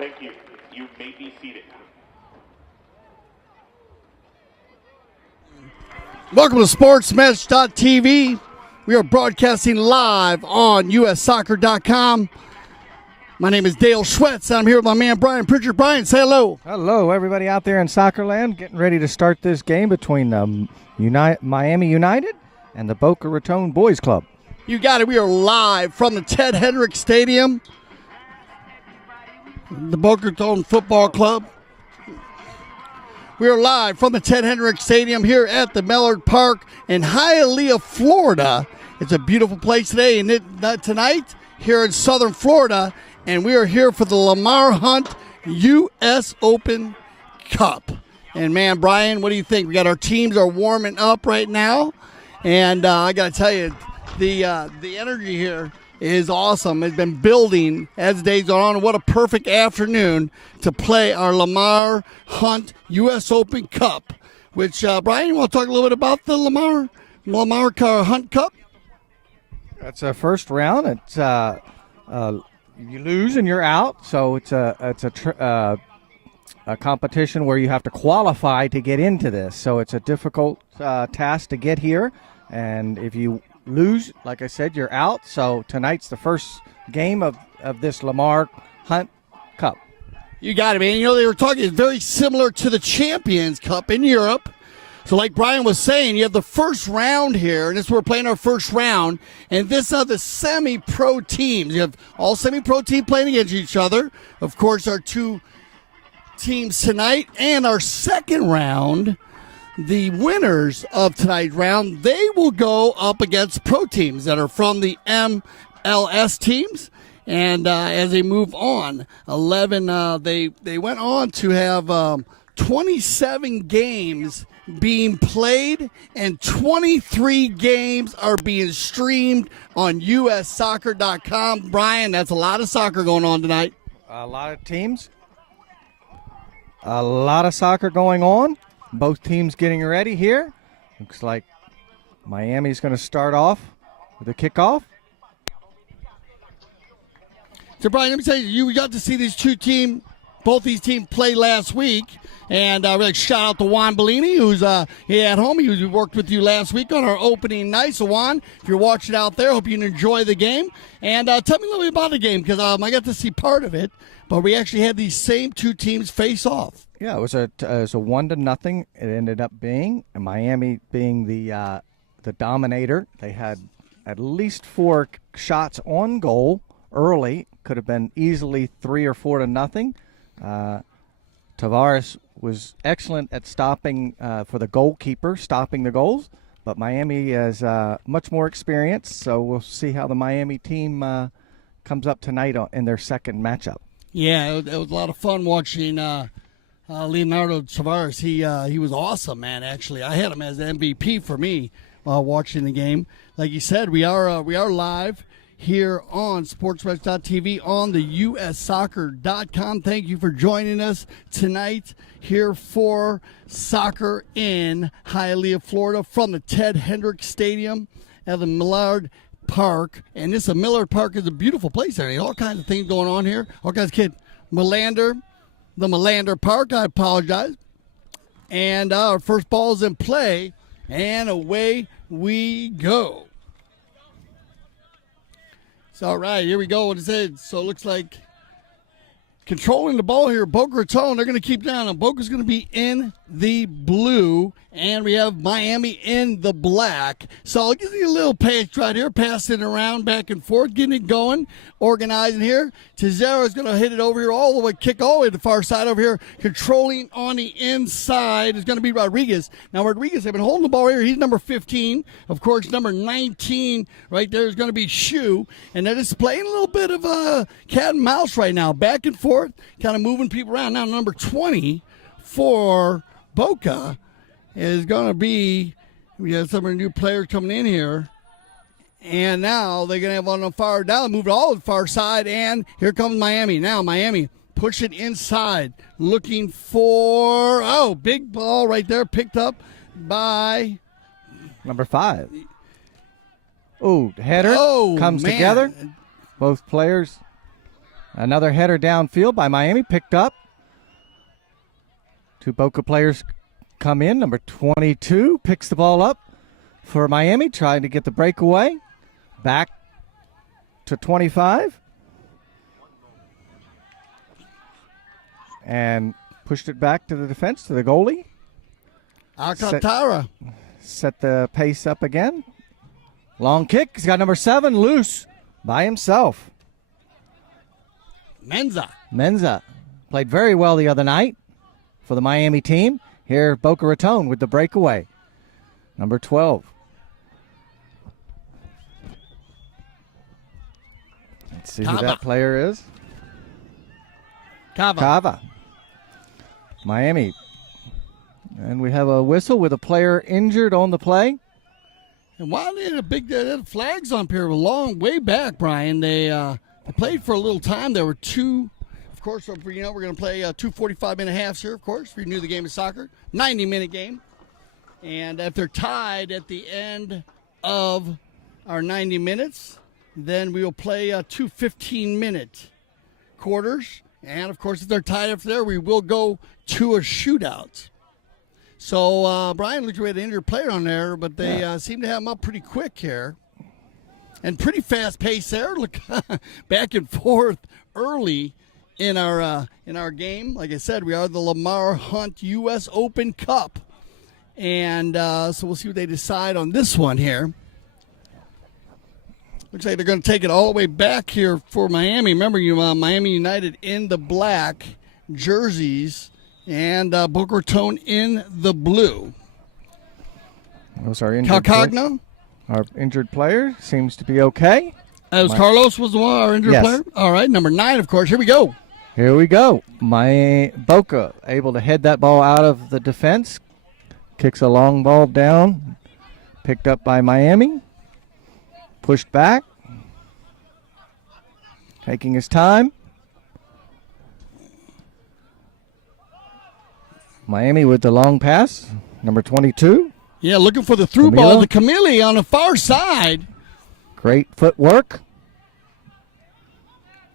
Thank you. You may be seated. Welcome to Sportsmesh.tv. We are broadcasting live on ussoccer.com. My name is Dale Schwetz. I'm here with my man Brian Pritchard. Brian, say hello. Hello, everybody out there in soccer land, getting ready to start this game between Miami United and the Boca Raton Boys Club. You got it. We are live from the Ted Hendricks Stadium, the Boca Raton Football Club. We are live from the Ted Hendricks Stadium here at the Millard Park in Hialeah, Florida. It's a beautiful place today, and tonight here in Southern Florida, and we are here for the Lamar Hunt U.S. Open Cup. And man, Brian, what do you think? We got our teams are warming up right now, and I got to tell you, the energy here is awesome. It's been building as the days go on. What a perfect afternoon to play our Lamar Hunt U.S. Open Cup, which, Brian, you want to talk a little bit about the Lamar Hunt Cup? That's a first round. It's you lose and you're out, so it's a competition where you have to qualify to get into this. So it's a difficult task to get here, and if you lose, like I said, you're out. So tonight's the first game of this Lamar Hunt Cup. You got it, man. You know, they were talking, it's very similar to the Champions Cup in Europe. So like Brian was saying, you have the first round here, and this is where we're playing our first round, and this are the semi-pro teams. You have all semi-pro teams playing against each other. Of course, our two teams tonight, and our second round, the winners of tonight's round, they will go up against pro teams that are from the MLS teams. And as they move on, 11, they went on to have 27 games being played, and 23 games are being streamed on ussoccer.com. Brian, that's a lot of soccer going on tonight. A lot of teams. A lot of soccer going on. Both teams getting ready here. Looks like Miami's going to start off with a kickoff. So, Brian, let me tell you, you got to see both these teams play last week. And really shout out to Juan Bellini, who's here at home. He worked with you last week on our opening night. So, Juan, if you're watching out there, hope you enjoy the game. And tell me a little bit about the game, because I got to see part of it. But we actually had these same two teams face off. Yeah, it was a 1-0. It ended up being, and Miami being the dominator. They had at least 4 shots on goal early. Could have been easily 3 or 4-0. Tavares was excellent at stopping for the goalkeeper, stopping the goals. But Miami has much more experience, so we'll see how the Miami team comes up tonight in their second matchup. Yeah, it was a lot of fun watching Leonardo Tavares. He was awesome, man. Actually, I had him as the MVP for me watching the game. Like you said, we are live here on Sportsmesh.tv on the ussoccer.com. Thank you for joining us tonight here for soccer in Hialeah, Florida, from the Ted Hendricks Stadium at the Millard Park. And Millard Park is a beautiful place there. All kinds of things going on here. All kinds of kids. The Melander Park, I apologize. And our first ball is in play, and away we go. So, all right, here we go. What is it? So it looks like controlling the ball here, Boca Raton. They're going to keep down. Boca's going to be in the blue, and we have Miami in the black. So I'll give you a little pass right here, passing it around back and forth, getting it going, organizing here. Tizero is going to hit it over here all the way, kick all the way to the far side over here. Controlling on the inside is going to be Rodriguez. Now, Rodriguez, they've been holding the ball here. He's number 15. Of course, number 19 right there is going to be Shu. And they're just playing a little bit of a cat and mouse right now, back and forth, kind of moving people around. Now, number 20 for Boca is going to be, we have some of the new players coming in here. And now they're going to have on the far down, moved all to the far side, and here comes Miami. Now Miami push it inside, looking for, big ball right there, picked up by number 5. Header comes man. together. Both players Another header downfield by Miami, picked up. 2 Boca players come in. Number 22 picks the ball up for Miami, trying to get the breakaway. Back to 25. And pushed it back to the defense, to the goalie. Alcantara. Set the pace up again. Long kick. He's got number 7 loose by himself. Menza played very well the other night for the Miami team. Here, Boca Raton with the breakaway. Number 12. Let's see who that player is. Cava. Miami. And we have a whistle with a player injured on the play. And while they had a big flags on here a long way back, Brian, they played for a little time. There were 2, of course, we're going to play 2 45-minute halves here, of course, if you knew the game of soccer. 90-minute game. And if they're tied at the end of our 90 minutes, then we will play 2 15-minute quarters. And, of course, if they're tied up there, we will go to a shootout. So, Brian, looks like we had an injured player on there, but they seem to have him up pretty quick here. And pretty fast pace there. Look, back and forth early in our game. Like I said, we are the Lamar Hunt U.S. Open Cup. And so we'll see what they decide on this one here. Looks like they're going to take it all the way back here for Miami. Remember, Miami United in the black jerseys and Boca Raton in the blue. Those are injured. Calcagno? Our injured player seems to be okay. Carlos was the one, our injured player? All right, number 9, of course. Here we go. My Boca able to head that ball out of the defense. Kicks a long ball down. Picked up by Miami. Pushed back. Taking his time. Miami with the long pass. Number 22. Yeah, looking for the through ball. The Camille on the far side. Great footwork.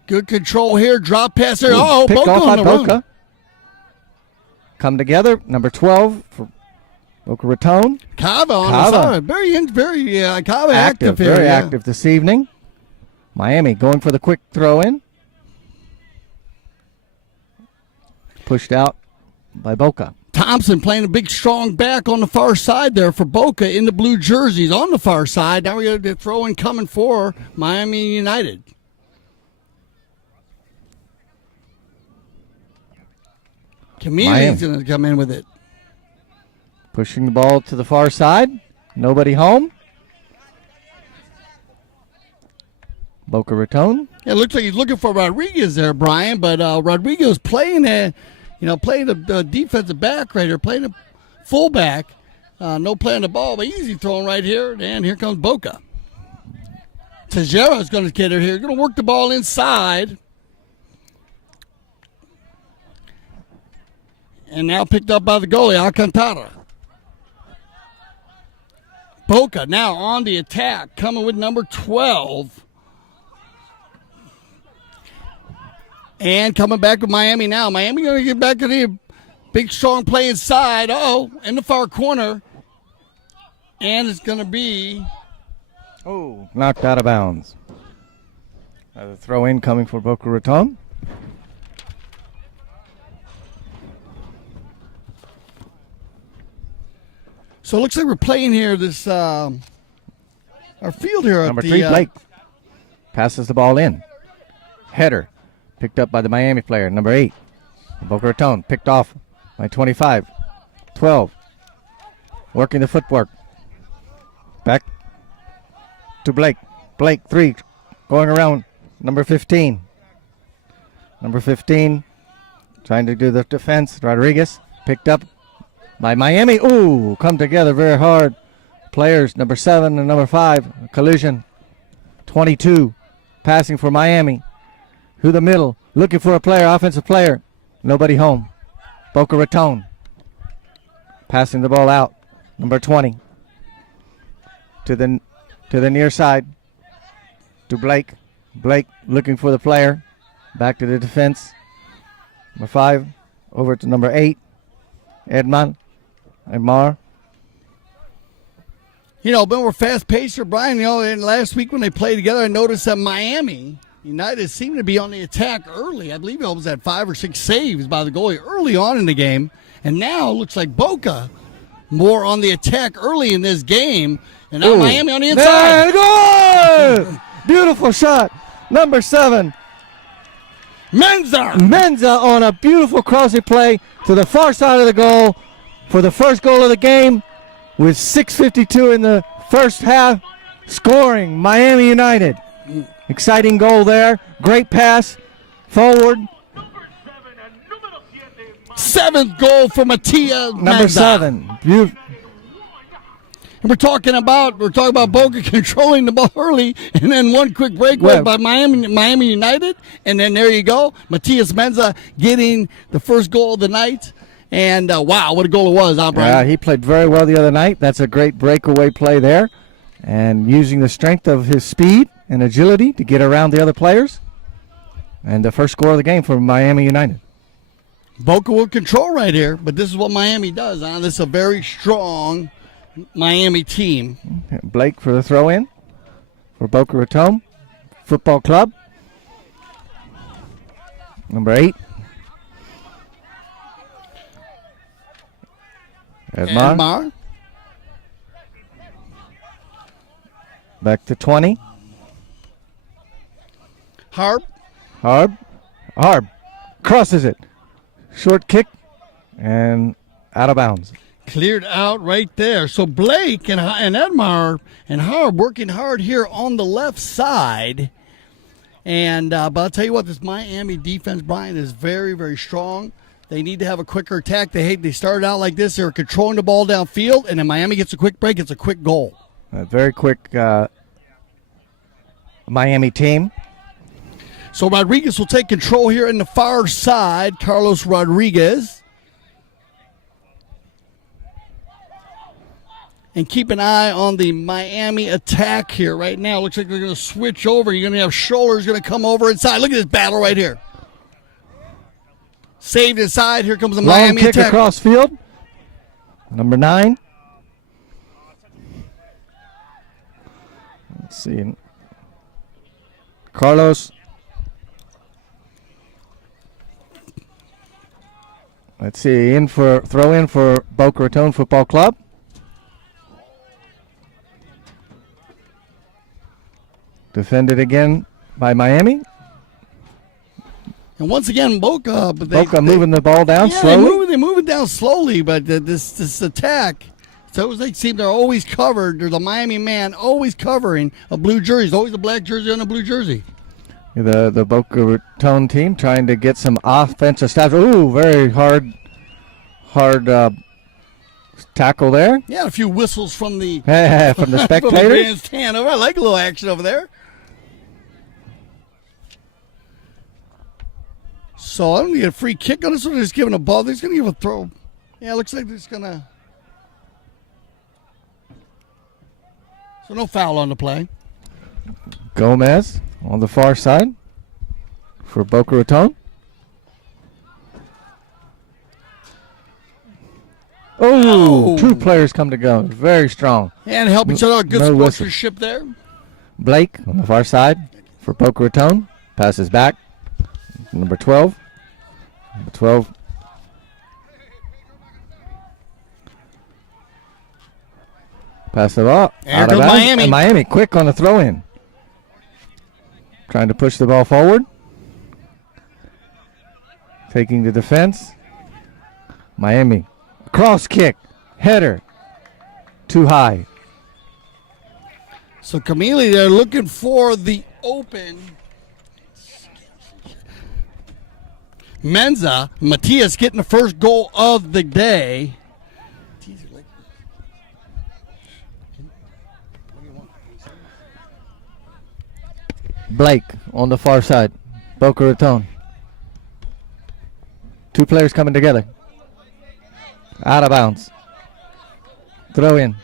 Good control here. Drop pass there. Picked Boca off on by the Boca. run. Come together. Number 12 for Boca Raton. Cava on the side. Very Cava active here. Very active this evening. Miami going for the quick throw in. Pushed out by Boca. Thompson playing a big, strong back on the far side there for Boca in the blue jerseys on the far side. Now we got the throw in coming for Miami United. Camille's going to come in with it. Pushing the ball to the far side. Nobody home. Boca Raton. It looks like he's looking for Rodriguez there, Brian, but Rodriguez playing the defensive back right here, playing the fullback. No play on the ball, but easy throwing right here, and here comes Boca. Tejero's going to get her here. Going to work the ball inside. And now picked up by the goalie, Alcantara. Boca now on the attack, coming with number 12. And coming back with Miami now. Miami going to get back to the big, strong play inside. In the far corner. And it's going to be... knocked out of bounds. Another throw in coming for Boca Raton. So it looks like we're playing here this, our field here. Number 3, Blake. Passes the ball in. Header. Picked up by the Miami player. Number 8. Boca Raton. Picked off by 25. 12. Working the footwork. Back to Blake. Blake, 3. Going around. Number 15. Number 15. Trying to do the defense. Rodriguez. Picked up by Miami. Come together very hard. Players, number 7 and number 5. Collision. 22. Passing for Miami. Through the middle. Looking for a player, offensive player. Nobody home. Boca Raton. Passing the ball out. Number 20. To the near side. To Blake. Blake looking for the player. Back to the defense. Number 5. Over to number 8. Lamar. You know, but we're fast-paced here, Brian. You know, and last week when they played together, I noticed that Miami United seemed to be on the attack early. I believe it was at 5 or 6 saves by the goalie early on in the game. And now it looks like Boca more on the attack early in this game. And now Miami on the inside. Goal! Beautiful shot. Number 7. Menza on a beautiful crossing play to the far side of the goal for the first goal of the game with 6:52 in the first half, scoring Miami United. Exciting goal there. Great pass forward. 7th goal for Matias Menza. Number 7. And we're talking about Boca controlling the ball early, and then one quick breakaway by Miami United, and then there you go, Matias Menza getting the first goal of the night. And wow, what a goal it was, huh, Brian? Yeah, he played very well the other night. That's a great breakaway play there, and using the strength of his speed and agility to get around the other players. And the first score of the game for Miami United. Boca will control right here, but this is what Miami does, huh? This is a very strong Miami team. Blake for the throw-in for Boca Raton Football Club. Number 8. Lamar. Back to 20. Harb crosses it. Short kick and out of bounds. Cleared out right there. So Blake and Edmar and Harb working hard here on the left side. And but I'll tell you what, this Miami defense, Brian, is very, very strong. They need to have a quicker attack. They started out like this. They were controlling the ball downfield, and then Miami gets a quick break. It's a quick goal. A very quick Miami team. So Rodriguez will take control here in the far side. Carlos Rodriguez. And keep an eye on the Miami attack here right now. Looks like they're going to switch over. You're going to have Schollers going to come over inside. Look at this battle right here. Saved inside. Here comes the Miami kick attack. Across field. Number 9. Let's see. Carlos. Let's see. Throw in for Boca Raton Football Club. Defended again by Miami. And once again, Boca moving the ball down slowly. They move it down slowly, but this attack, it's always they seem they're always covered. There's a Miami man always covering a blue jersey. There's always a black jersey on a blue jersey. The Boca Raton team trying to get some offensive stats. Ooh, very hard tackle there. Yeah, a few whistles from the from the spectators. From the grandstand over. I like a little action over there. So I'm going to get a free kick on this one. They're just giving a ball. They're just going to give a throw. Yeah, it looks like they're just going to. So no foul on the play. Gomez on the far side for Boca Raton. Oh, 2 players come to go. Very strong. And help each other. Good sportsmanship there. Blake on the far side for Boca Raton. Passes back. Number 12. Number 12. Pass the ball. Out of Miami. And Miami quick on the throw-in. Trying to push the ball forward. Taking the defense. Miami. Cross kick. Header. Too high. So Camille, they're looking for the open. Menza, Matias getting the first goal of the day. Blake on the far side. Boca Raton. 2 players coming together. Out of bounds. Throw in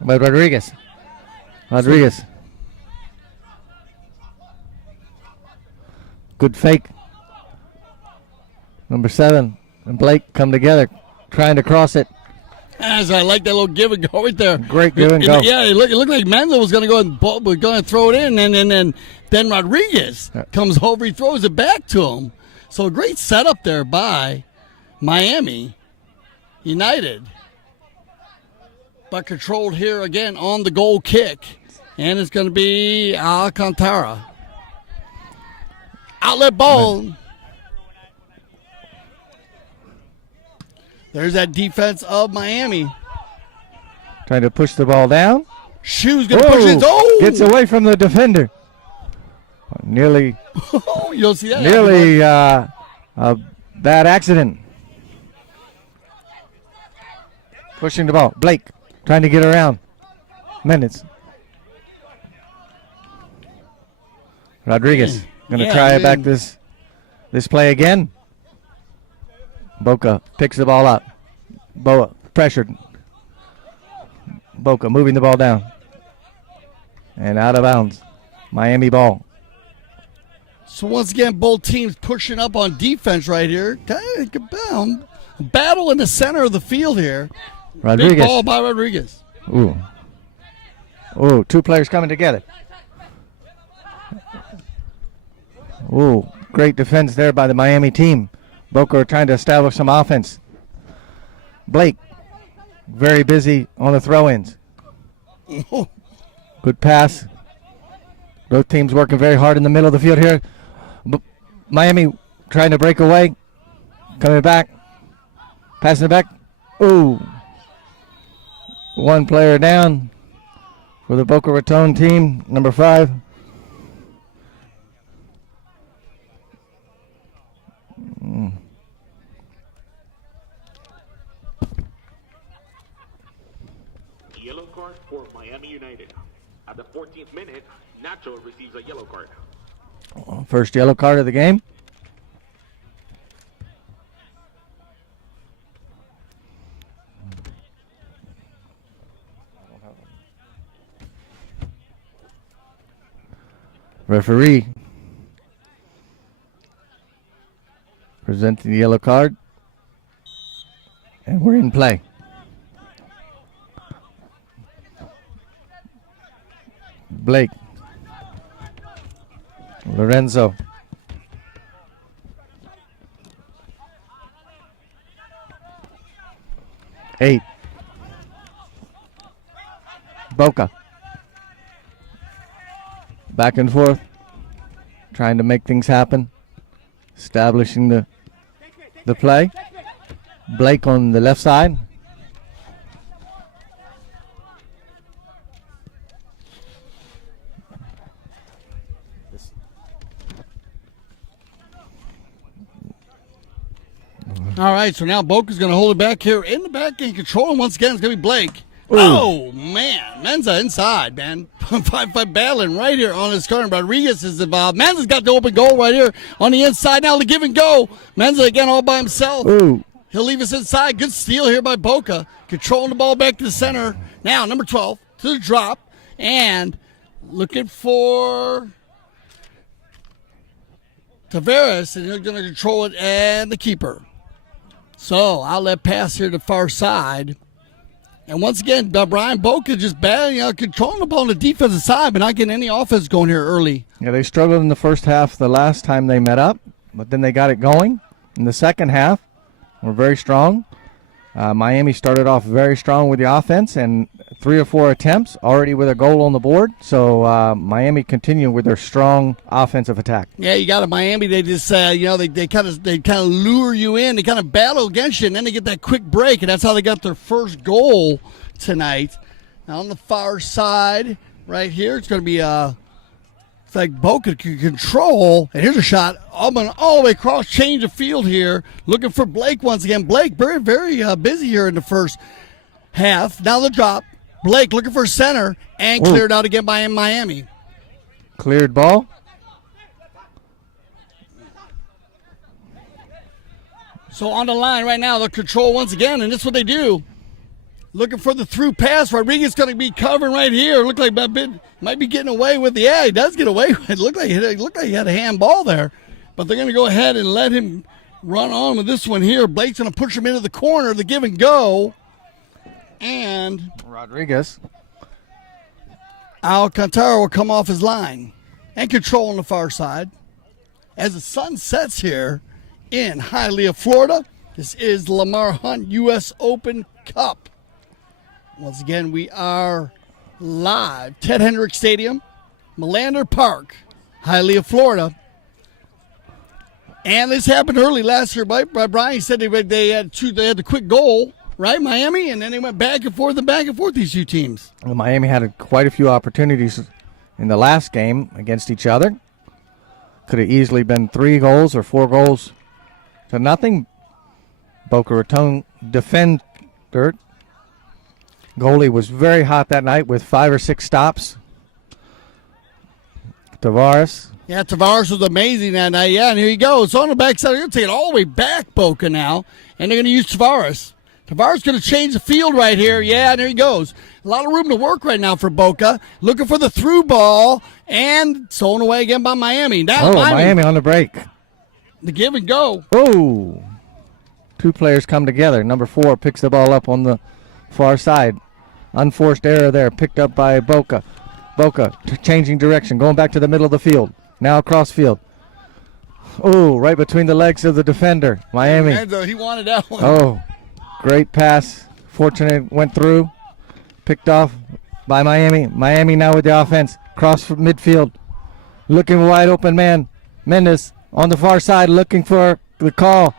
by Rodriguez. Good fake Number 7 and Blake come together, trying to cross it. As I like that little give and go right there. Great give and go. Yeah, it looked like Menzel was going to go and was going to throw it in, and then Rodriguez comes over, he throws it back to him. So a great setup there by Miami United. But controlled here again on the goal kick. And it's going to be Alcantara. Outlet ball. There's that defense of Miami. Trying to push the ball down. Shoes going to push it. Oh! Gets away from the defender. Nearly. Oh, you'll see that. Nearly a bad accident. Pushing the ball. Blake trying to get around. Minutes. Rodriguez going to try back this play again. Boca picks the ball up. Boa pressured. Boca moving the ball down. And out of bounds. Miami ball. So once again, both teams pushing up on defense right here. Kind of battle in the center of the field here. Rodriguez. Big ball by Rodriguez. Ooh. Ooh, 2 players coming together. Ooh, great defense there by the Miami team. Boca are trying to establish some offense. Blake, very busy on the throw-ins. Good pass. Both teams working very hard in the middle of the field here. Miami trying to break away. Coming back. Passing it back. Ooh. 1 player down for the Boca Raton team, number 5. Yellow card for Miami United. At the 14th minute, Nacho receives a yellow card. First yellow card of the game. Referee presenting the yellow card. And we're in play. Blake. Lorenzo. Eight. Boca. Back and forth. Trying to make things happen. Establishing the play. Blake on the left side. All right, so now Boca's going to hold it back here in the back and control him once again. It's going to be Blake. Ooh. Oh, man. Menza inside, man. 5-5 battling right here on his corner. Rodriguez is involved. Menza's got the open goal right here on the inside. Now the give and go. Menza again all by himself. Ooh. He'll leave us inside. Good steal here by Boca. Controlling the ball back to the center. Now, number 12 to the drop. And looking for Tavares. And he's going to control it and the keeper. So, outlet pass here to the far side. And once again, Brian Boca just controlling the ball on the defensive side, but not getting any offense going here early. Yeah, they struggled in the first half the last time they met up, but then they got it going. In the second half, we're very strong. Miami started off very strong with the offense, and 3 or 4 attempts already with a goal on the board. So Miami continued with their strong offensive attack. Yeah, you got a Miami. They just they kind of lure you in. They kind of battle against you, and then they get that quick break, and that's how they got their first goal tonight. Now on the far side, right here, it's going to be it's like Boca can control, and here's a shot all the way across, change of field here, looking for Blake once again. Blake very, very busy here in the first half. Now the drop. Blake looking for center and cleared out again by Miami. Cleared ball. So on the line right now, they'll control once again, and this is what they do. Looking for the through pass. Rodriguez going to be covering right here. Look like might be getting away with the he does get away with it. Looked like he had a handball there. But they're going to go ahead and let him run on with this one here. Blake's going to push him into the corner, the give and go. And Rodriguez. Alcantara will come off his line and control on the far side. As the sun sets here in Hialeah, Florida, this is Lamar Hunt U.S. Open Cup. Once again, we are live. Ted Hendricks Stadium, Melander Park, Hialeah, Florida. And this happened early last year. By Brian, he said they had the quick goal, right, Miami, and then they went back and forth, these two teams. Well, Miami had quite a few opportunities in the last game against each other. Could have easily been 3 goals or 4 goals to nothing. Boca Raton defender. Goalie was very hot that night with 5 or 6 stops. Tavares. Yeah, Tavares was amazing that night. Yeah, and here you go. It's on the backside. They're going to take it all the way back, Boca now, and they're going to use Tavares. Tavares going to change the field right here. Yeah, and there he goes. A lot of room to work right now for Boca. Looking for the through ball, and stolen away again by Miami. Now Miami on the break. The give and go. Oh, 2 players come together. Number 4 picks the ball up on the far side. Unforced error there, picked up by Boca. Boca changing direction, going back to the middle of the field. Now across field. Oh, right between the legs of the defender. Miami. He wanted that one. Oh, great pass. Fortunate went through. Picked off by Miami. Miami now with the offense. Cross midfield. Looking wide open man. Mendes on the far side looking for the call.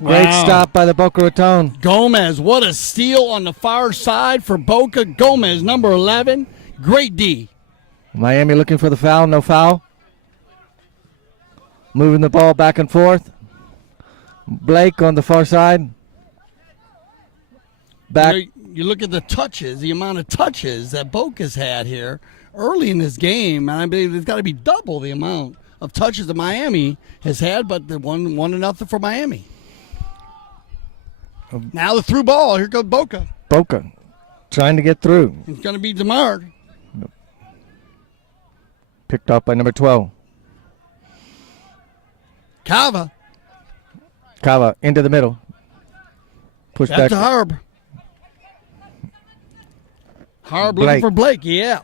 Great stop by the Boca Raton. Gomez, what a steal on the far side for Boca. Gomez, number 11. Great D. Miami looking for the foul. No foul. Moving the ball back and forth. Blake on the far side. Back. You look at the touches, the amount of touches that Boca's had here early in this game, and I believe it's got to be double the amount of touches that Miami has had, but the 1-0 for Miami. Now the through ball. Here goes Boca. Boca trying to get through. It's going to be DeMar. Picked up by number 12. Cava into the middle. Push back back to Harb. Harb looking for Blake. Yeah.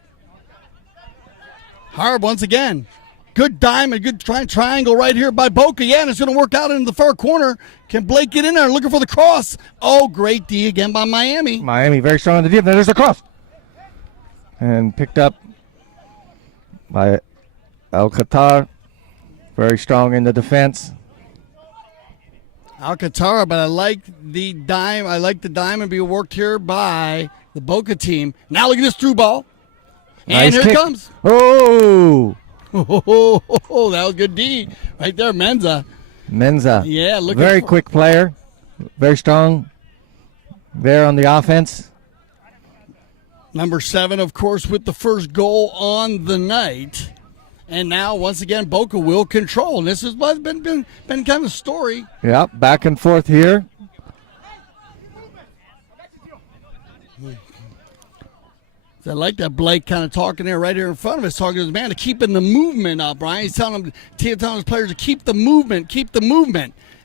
Harb once again. Good diamond, good triangle right here by Boca. Yeah, and it's going to work out into the far corner. Can Blake get in there looking for the cross? Oh, great D again by Miami. Miami very strong on the D. There's the cross. And picked up by Alcantara. Very strong in the defense. Alcantara, but I like the dime. I like the diamond being worked here by the Boca team. Now look at this through ball. And nice here kick. It comes. Oh, that was good D right there, Menza. Yeah, look. Very quick player, very strong. There on the offense. Number 7, of course, with the first goal on the night. And now, once again, Boca will control. And this has been kind of a story. Yeah, back and forth here. I like that Blake kind of talking there right here in front of us, talking to his man to keeping the movement up, Brian. He's telling his players to keep the movement.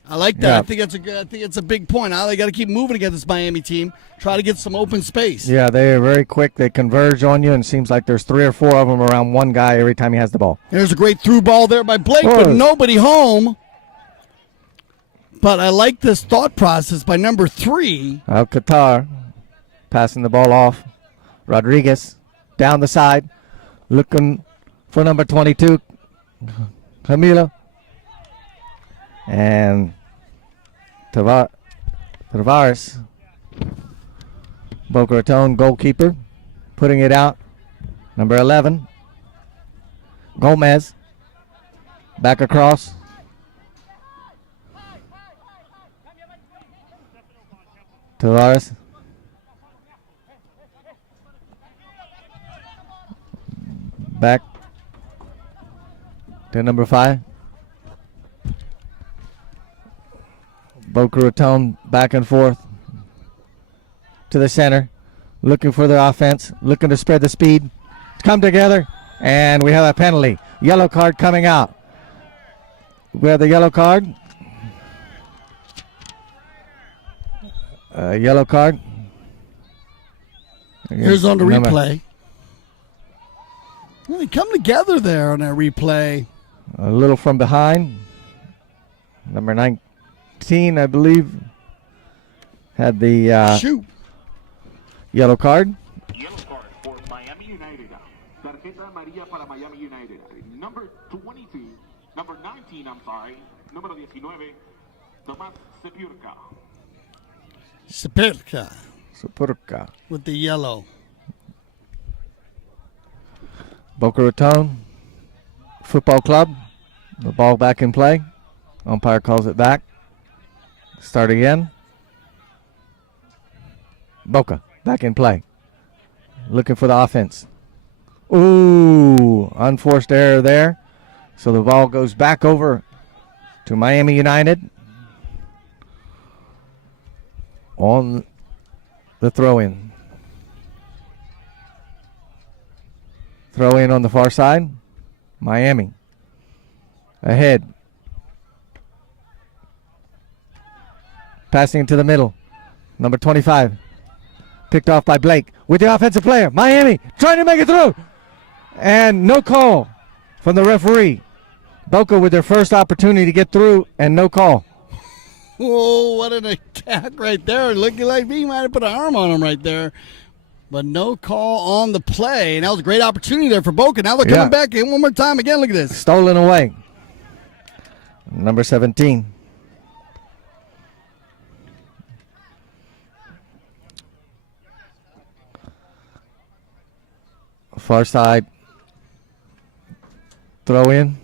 I like that. Yeah. I think it's a big point. Now they got to keep moving against this Miami team. Try to get some open space. Yeah, they are very quick. They converge on you, and it seems like there's 3 or 4 of them around one guy every time he has the ball. There's a great through ball there by Blake, but nobody home. But I like this thought process by number 3. Alcantara passing the ball off. Rodriguez down the side, looking for number 22, Camilo. And Tavares, Boca Raton goalkeeper, putting it out. Number 11, Gomez, back across. Tavares. Back to number 5. Boca Raton back and forth to the center, looking for the offense, looking to spread the speed. Come together, and we have a penalty. Yellow card coming out. We have the yellow card Yellow card. Here's on the replay. Well, they come together there on that replay. A little from behind. Number 19, I believe, had the Shoot. yellow card. Yellow card for Miami United. Tarjeta amarilla para Miami United. Number 22, number 19, I'm sorry, número 19, Tomás Sepurka. Sepurka with the yellow. Boca Raton Football Club. The ball back in play. Umpire calls it back. Start again. Boca back in play. Looking for the offense. Ooh, unforced error there. So the ball goes back over to Miami United on the throw-in. Throw-in on the far side. Miami ahead. Passing into the middle. Number 25. Picked off by Blake with the offensive player. Miami trying to make it through. And no call from the referee. Boca with their first opportunity to get through and no call. Whoa, what an attack right there. Looking like he might have put an arm on him right there. But no call on the play. And that was a great opportunity there for Boca. Now they're coming back in one more time again. Look at this. Stolen away. Number 17. Far side. Throw in.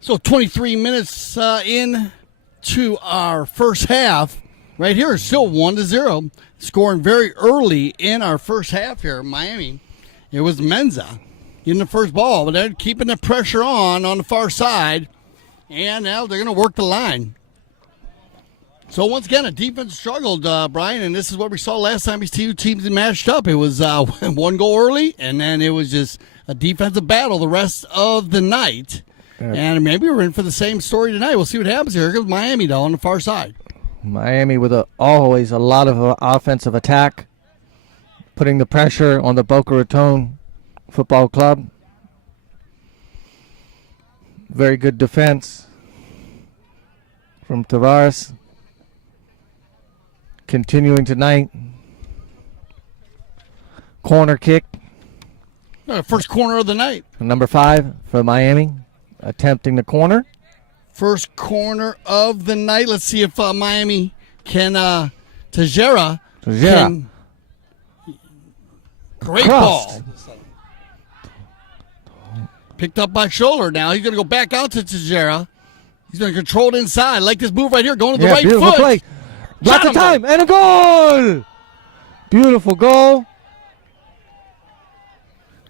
So 23 minutes in to our first half. Right here, it's still 1-0. Scoring very early in our first half here, Miami. It was Menza getting the first ball, but they're keeping the pressure on the far side. And now they're going to work the line. So once again, a defense struggled, Brian, and this is what we saw last time these two teams matched up. It was one goal early, and then it was just a defensive battle the rest of the night. And maybe we're in for the same story tonight. We'll see what happens here. Here comes Miami, though, on the far side. Miami with always a lot of offensive attack, putting the pressure on the Boca Raton Football Club. Very good defense from Tavares. Continuing tonight. Corner kick. First corner of the night. Number 5 for Miami, attempting the corner. First corner of the night. Let's see if Miami can, Tejera can. Great ball. Picked up by shoulder now. He's going to go back out to Tejera. He's going to control it inside. Like this move right here, going to the right foot. Play. Lots of time, and a goal! Beautiful goal.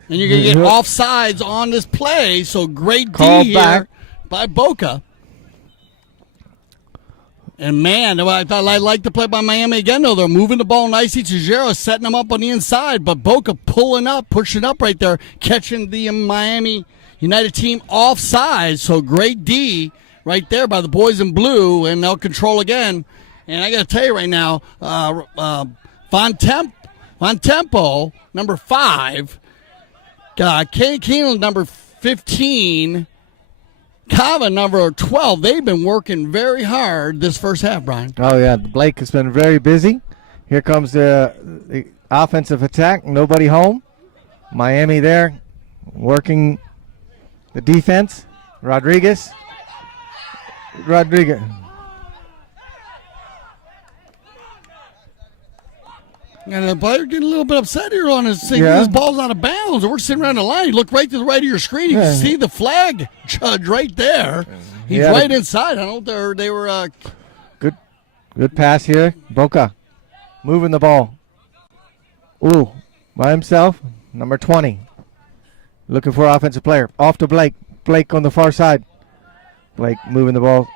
And you're going to get offsides on this play, so great D here by Boca. And, man, I thought I liked the play by Miami again, though. They're moving the ball nicely. Tejera setting them up on the inside, but Boca pulling up, pushing up right there, catching the Miami United team offside. So great D right there by the boys in blue, and they'll control again. And I got to tell you right now, Von Tempo, number 5, Keenan, number 15, Cava, number 12, they've been working very hard this first half, Brian. Oh, yeah. Blake has been very busy. Here comes the offensive attack. Nobody home. Miami there working the defense. Rodriguez. And the player getting a little bit upset here on his thing. His ball's out of bounds. We're sitting around the line. You look right to the right of your screen. You can see the flag judge right there. He's right inside. I don't know if they were. Good pass here. Boca moving the ball. Ooh, by himself. Number 20. Looking for an offensive player. Off to Blake. Blake on the far side. Blake moving the ball.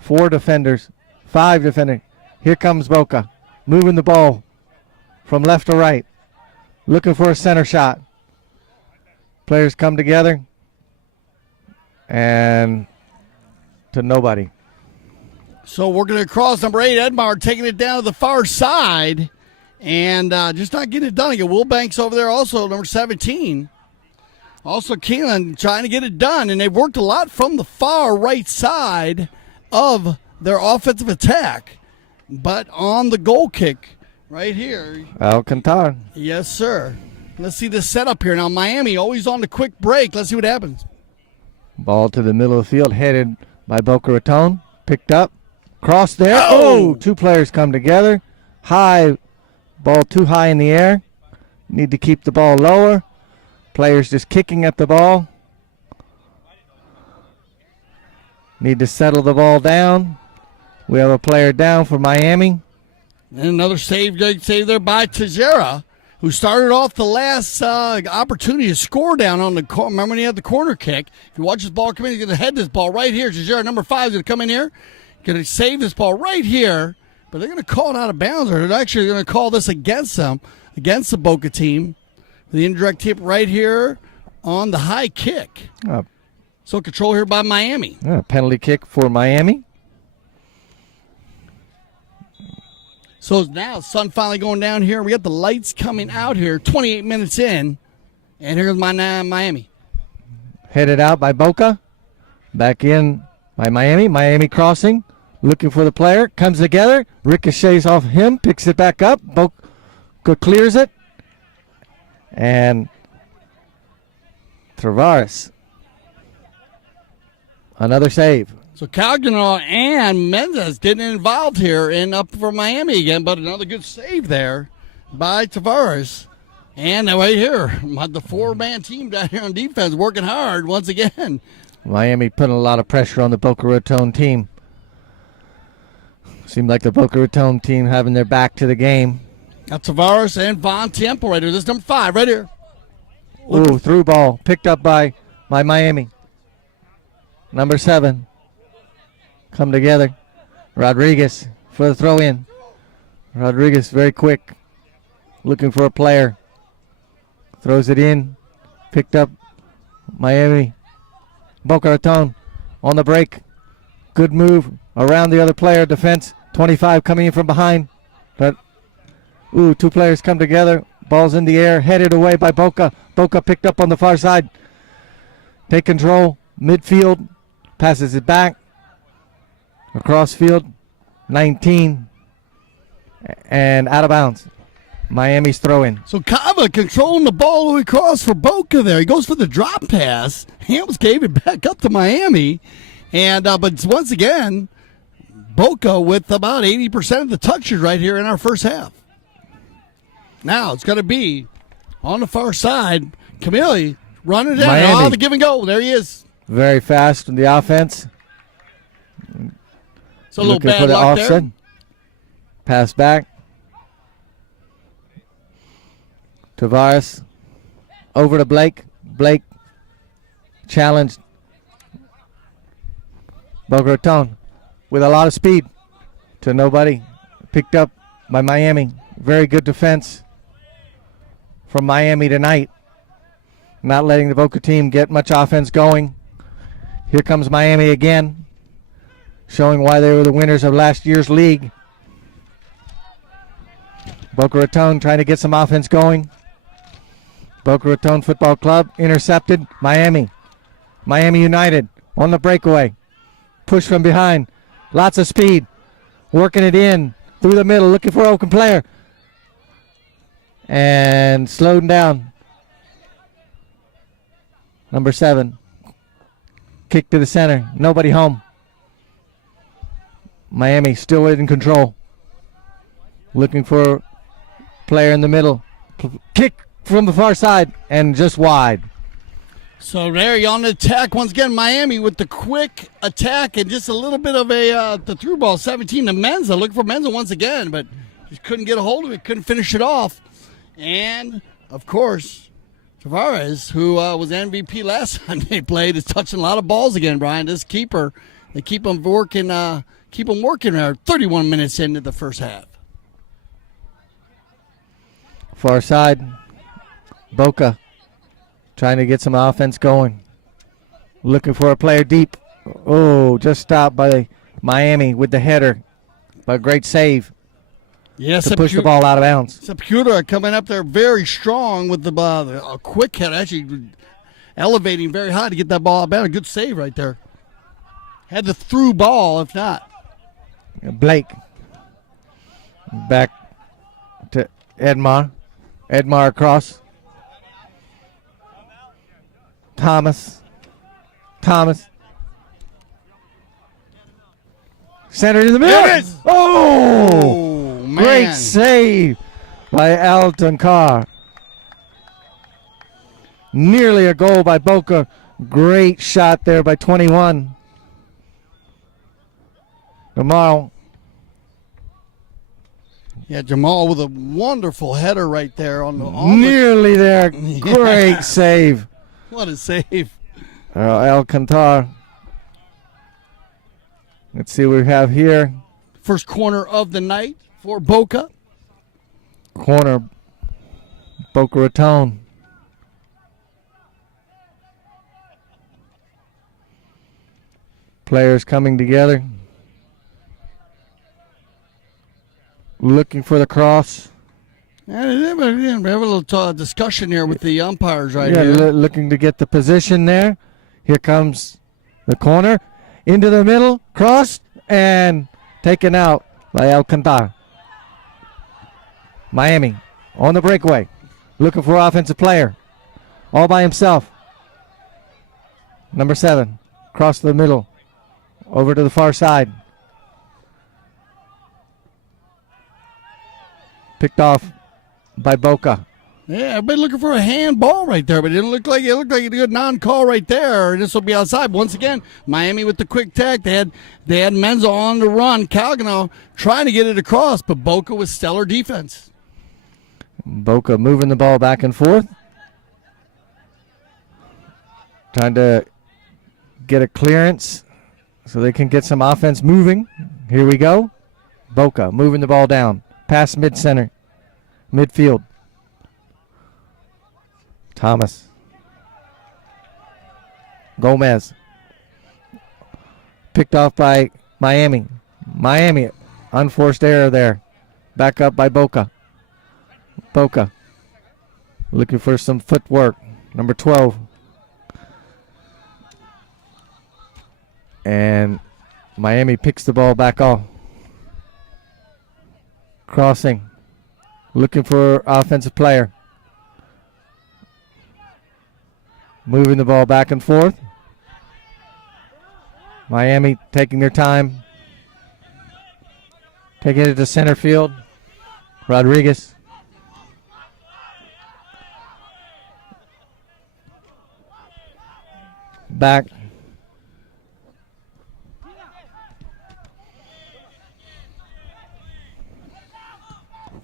4 defenders. 5 defenders. Here comes Boca. Moving the ball from left to right. Looking for a center shot. Players come together. And to nobody. So working across, number 8, Edmar, taking it down to the far side. And just not getting it done again. Will Banks over there also, number 17. Also Keelan trying to get it done. And they've worked a lot from the far right side of their offensive attack. But on the goal kick right here. Alcantara. Yes, sir. Let's see this setup here. Now Miami always on the quick break. Let's see what happens. Ball to the middle of the field, headed by Boca Raton. Picked up. Cross there. Oh! 2 players come together. High. Ball too high in the air. Need to keep the ball lower. Players just kicking at the ball. Need to settle the ball down. We have a player down for Miami. And another save, great save there by Tejera, who started off the last opportunity to score down on the corner. Remember when he had the corner kick? If you watch this ball come in, he's going to head this ball right here. Tejera, number 5, is going to come in here. Going to save this ball right here. But they're going to call it out of bounds, or they're actually going to call this against them, against the Boca team. The indirect tip right here on the high kick. So control here by Miami. Penalty kick for Miami. So now sun finally going down here. We got the lights coming out here, 28 minutes in. And here's Miami. Headed out by Boca. Back in by Miami. Miami crossing. Looking for the player. Comes together. Ricochets off him. Picks it back up. Boca clears it. And Tavares. Another save. So Cognac and Mendez getting involved here and up for Miami again. But another good save there by Tavares. And right here, the 4-man team down here on defense working hard once again. Miami putting a lot of pressure on the Boca Raton team. Seemed like the Boca Raton team having their back to the game. Now Tavares and Von Temple right here. This is number 5 right here. Ooh, through ball. Picked up by Miami. Number 7. Come together. Rodriguez for the throw in. Rodriguez very quick. Looking for a player. Throws it in. Picked up Miami. Boca Raton on the break. Good move around the other player. Defense. 25 coming in from behind. But 2 players come together. Ball's in the air. Headed away by Boca. Boca picked up on the far side. Take control. Midfield. Passes it back. Across field. 19. And out of bounds. Miami's throw-in. So Cava controlling the ball all the way across for Boca there. He goes for the drop pass. He almost gave it back up to Miami. And but once again, Boca with about 80% of the touches right here in our first half. Now it's going to be on the far side. Camille running down. Miami. Oh, the give and go. There he is. Very fast in the offense. So a little Looking bad for the luck offset. there. Pass back. Tavares over to Blake. Blake challenged. Boca Raton with a lot of speed to nobody. Picked up by Miami. Very good defense from Miami tonight. Not letting the Boca team get much offense going. Here comes Miami again, showing why they were the winners of last year's league. Boca Raton trying to get some offense going. Boca Raton Football Club intercepted. Miami United on the breakaway. Push from behind. Lots of speed. Working it in through the middle. Looking for an open player. And slowed down. Number 7. Kick to the center. Nobody home. Miami still in control. Looking for player in the middle. Kick from the far side and just wide. So there you on the attack once again. Miami with the quick attack and just a little bit of the through ball. 17 to Menza. Looking for Menza once again, but just couldn't get a hold of it. Couldn't finish it off. And of course, Tavares, who was MVP last time they played, is touching a lot of balls again. Brian, this keeper, they keep him working. Keep him working there. 31 minutes into the first half. Far side, Boca trying to get some offense going. Looking for a player deep. Oh, just stopped by Miami with the header. But a great save Yes, to push the ball out of bounds. Sepulveda coming up there very strong with a quick head, actually elevating very high to get that ball out of bounds. A good save right there. Had the through ball, if not. Blake. Back to Edmar. Edmar across. Thomas. Centered in the middle. There it is. Oh, Man. great save by Alcantara. Nearly a goal by Boca. Great shot there by 21. Lamar. Yeah, Jamal with a wonderful header right there on the Nearly there. Great save. What a save. Alcantara. Let's see what we have here. First corner of the night for Boca. Corner. Boca Raton. Players coming together. Looking for the cross. Yeah, we have a little discussion here with the umpires right Yeah, here. looking to get the position there. Here comes the corner. Into the middle. Crossed. And taken out by Alcantara. Miami on the breakaway. Looking for offensive player. All by himself. Number 7. Across the middle. Over to the far side. Picked off by Boca. Yeah, everybody looking for a handball right there, but it looked like a good non-call right there, and this will be outside. Once again, Miami with the quick tack. They had Menza on the run. Calgano trying to get it across, but Boca with stellar defense. Boca moving the ball back and forth. Trying to get a clearance so they can get some offense moving. Here we go. Boca moving the ball down. Past mid-center. Midfield. Thomas. Gomez. Picked off by Miami. Miami. Unforced error there. Back up by Boca. Boca. Looking for some footwork. Number 12. And Miami picks the ball back off. Crossing. Looking for offensive player. Moving the ball back and forth. Miami taking their time. Taking it to center field. Rodriguez. Back.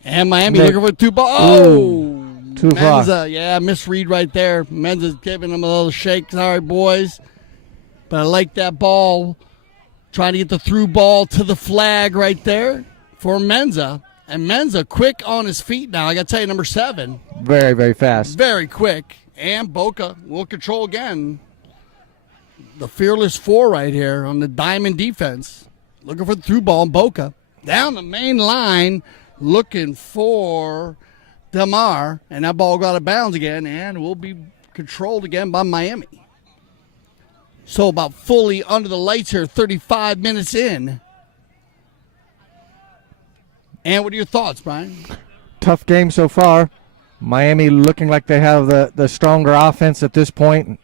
And Miami looking for two ball. Oh, too far. Menza, yeah, misread right there. Menza's giving them a little shake. Sorry, boys. But I like that ball. Trying to get the through ball to the flag right there for Menza. And Menza quick on his feet now. I got to tell you, number 7. Very, very fast. Very quick. And Boca will control again. The fearless 4 right here on the diamond defense. Looking for the through ball in Boca. Down the main line. Looking for Lamar, and that ball got out of bounds again and will be controlled again by Miami. So about fully under the lights here, 35 minutes in. And what are your thoughts, Brian? Tough game so far. Miami looking like they have the stronger offense at this point.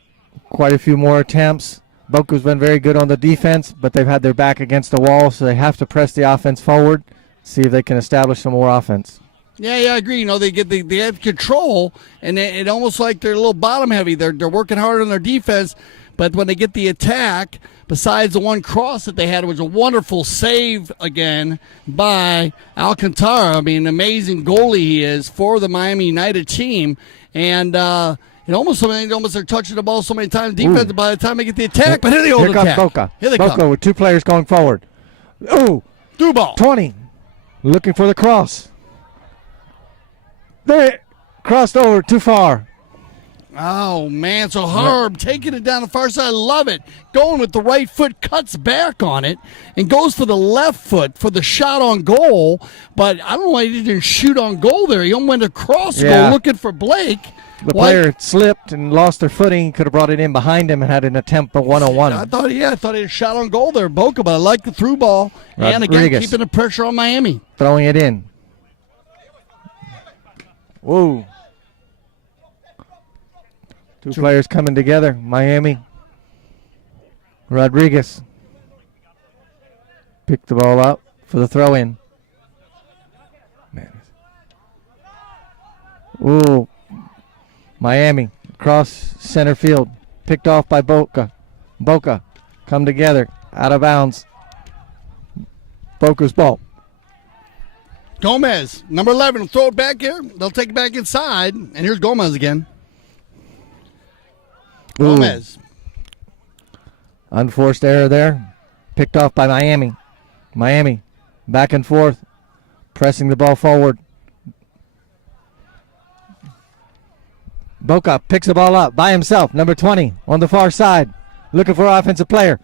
Quite a few more attempts. Boca's been very good on the defense, but they've had their back against the wall, so they have to press the offense forward. See if they can establish some more offense. Yeah, I agree. You know, they have control, and it almost like they're a little bottom heavy. They're working hard on their defense, but when they get the attack, besides the one cross that they had, it was a wonderful save again by Alcantara. I mean, amazing goalie he is for the Miami United team, and they're touching the ball so many times defense by the time they get the attack. But here they go. Here comes Boca. Here they Boca come with 2 players going forward. Ooh, through ball. 20. Looking for the cross. They crossed over too far. Oh, man. So Harb taking it down the far side. I love it. Going with the right foot, cuts back on it, and goes for the left foot for the shot on goal. But I don't know why he didn't shoot on goal there. He went across goal looking for Blake. The player slipped and lost their footing. He could have brought it in behind him and had an attempt for 1-on-1. I thought he had a shot on goal there, Boca, but I like the through ball. And again, keeping the pressure on Miami. Throwing it in. Whoa. Two players coming together. Miami. Rodriguez. Picked the ball up for the throw in. Man. Ooh. Miami across center field. Picked off by Boca. Boca come together. Out of bounds. Boca's ball. Gomez, number 11, will throw it back here. They'll take it back inside. And here's Gomez again. Ooh. Gomez. Unforced error there. Picked off by Miami. Miami back and forth. Pressing the ball forward. Boca picks the ball up by himself. Number 20 on the far side. Looking for an offensive player.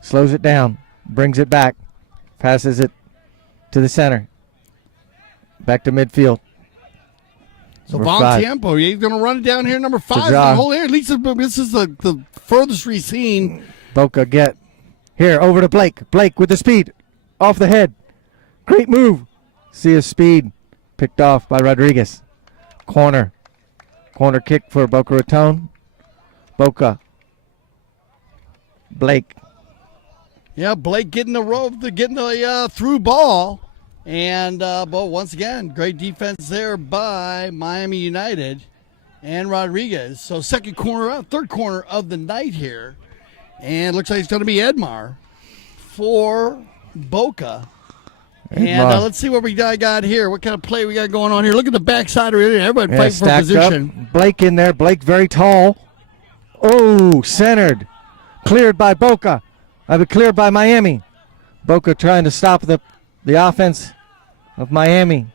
Slows it down. Brings it back. Passes it to the center. Back to midfield. So Von Tiempo, he's going to run it down here. Number 5 the whole area. At least this is the furthest we've seen. Boca get here over to Blake. Blake with the speed. Off the head. Great move. See his speed. Picked off by Rodriguez. Corner. Corner kick for Boca Raton. Boca. Blake. Yeah, Blake getting the through ball. And but once again, great defense there by Miami United and Rodriguez. So third corner of the night here. And it looks like it's going to be Edmar for Boca. And let's see what we got here. What kind of play we got going on here. Look at the backside. Everybody fighting for position. Up. Blake in there. Blake very tall. Oh, centered. Cleared by Boca. Cleared by Miami. Boca trying to stop the offense of Miami.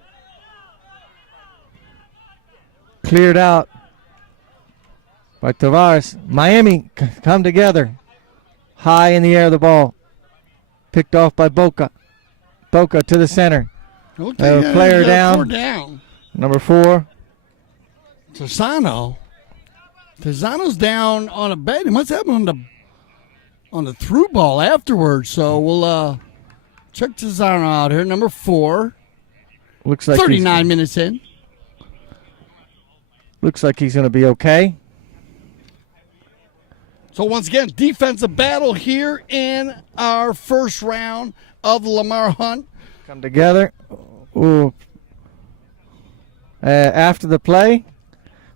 Cleared out by Tavares. Miami come together. High in the air, the ball. Picked off by Boca. Boca to the center. Player down. Number 4. Tizano. Tizano's down on a bed. He must have on the through ball afterwards. So we'll check Tizano out here. Number 4. Looks like 39 minutes in. Looks like he's going to be okay. So once again, defensive battle here in our first round of the Lamar Hunt. Come together. Ooh. After the play,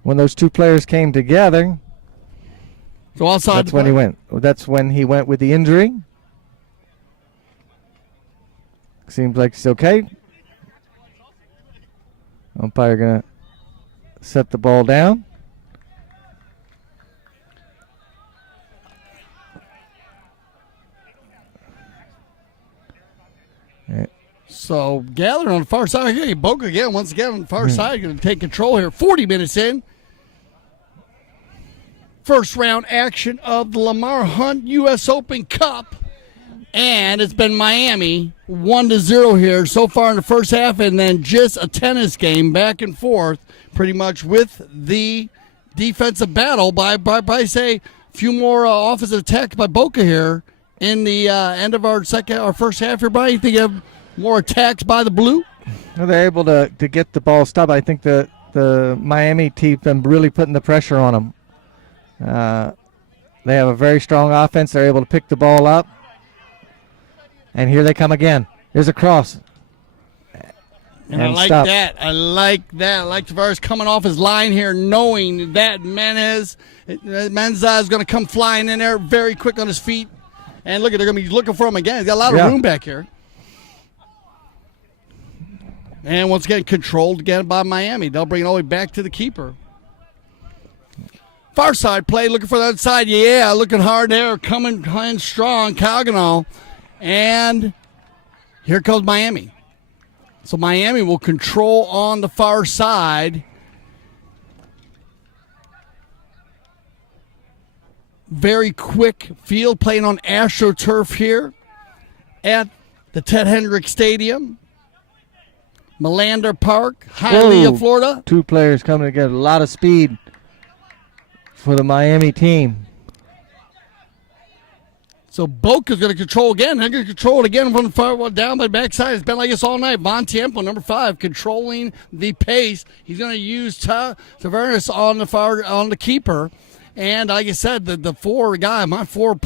when those two players came together, so outside that's when he went. That's when he went with the injury. Seems like it's okay. Umpire gonna set the ball down. So gathered on the far side here. Boca again, once again on the far side, going to take control here. 40 minutes in. First round action of the Lamar Hunt U.S. Open Cup. And it's been Miami 1-0 here so far in the first half, and then just a tennis game back and forth pretty much with the defensive battle by say, a few more offensive attacks by Boca here in the end of our first half here. Brian, you think you have more attacks by the Blue? Well, they're able to get the ball stopped. I think the Miami team been really putting the pressure on them. They have a very strong offense. They're able to pick the ball up. And here they come again. There's a cross. And I like that. I like Tavares coming off his line here, knowing that Menza is going to come flying in there very quick on his feet. And look, they're going to be looking for him again. He's got a lot of room back here. And once again, controlled again by Miami. They'll bring it all the way back to the keeper. Far side play, looking for the other side. Yeah, looking hard there, coming strong, Calganal. And here comes Miami. So Miami will control on the far side. very quick field playing on AstroTurf here at the Ted Hendricks Stadium, Melander Park, Hialeah, Florida. 2 players coming together. A lot of speed for the Miami team. So Boca's going to control again. They're going to control it again from the far down by the backside. It's been like this all night. Von Tiempo, number 5, controlling the pace. He's going to use Tavares on the keeper. And like I said, the 4 guy, my 4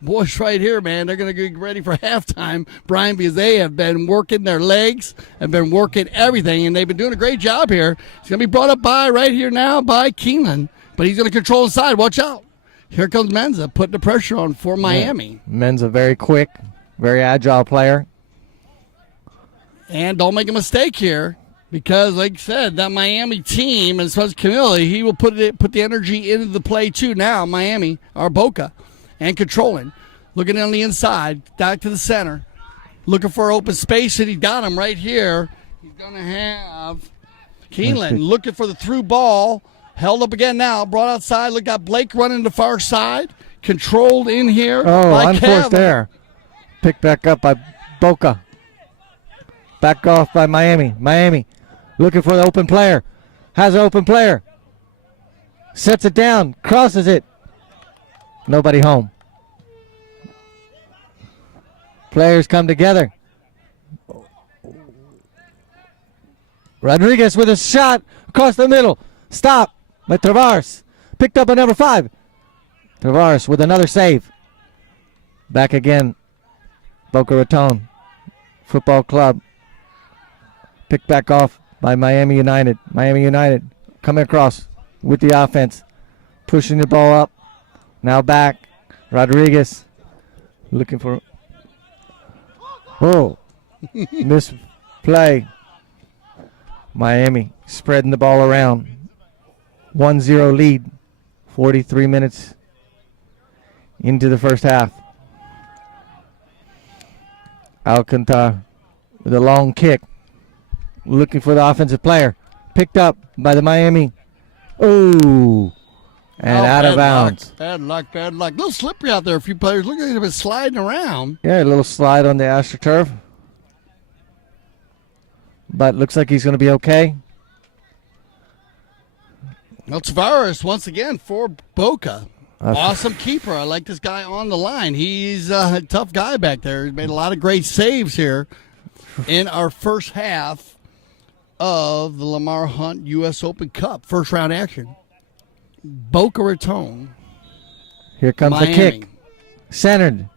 boys right here, man, they're going to get ready for halftime, Brian, because they have been working their legs, have been working everything, and they've been doing a great job here. It's going to be brought up right here now by Keeneland, but he's going to control inside. Watch out. Here comes Menza putting the pressure on for Miami. Yeah. Menza very quick, very agile player. And don't make a mistake here, because like I said, that Miami team, as far as Camille, he will put the energy into the play too now, Miami, or Boca, and controlling. Looking on the inside, back to the center. Looking for open space, and he got him right here. He's going to have Keeneland looking for the through ball. Held up again now, brought outside. Look at Blake running the far side. Controlled in here. By unforced there. Picked back up by Boca. Back off by Miami. Miami looking for the open player. Has an open player. Sets it down. Crosses it. Nobody home. Players come together. Rodriguez with a shot across the middle. Stop. By Tavares. Picked up by number 5. Tavares with another save. Back again. Boca Raton Football Club. Picked back off by Miami United. Miami United coming across with the offense. Pushing the ball up. Now back. Rodriguez looking for... misplay. Miami spreading the ball around. 1-0 lead, 43 minutes into the first half. Alcantara with a long kick, looking for the offensive player. Picked up by the Miami. And out of bounds. Bad luck. A little slippery out there, a few players. Look at him sliding around. Yeah, a little slide on the AstroTurf. But looks like he's going to be okay. Well, Tavares, once again, for Boca. Awesome keeper. I like this guy on the line. He's a tough guy back there. He's made a lot of great saves here in our first half of the Lamar Hunt U.S. Open Cup. First round action. Boca Raton. Here comes Miami. the kick. Centered.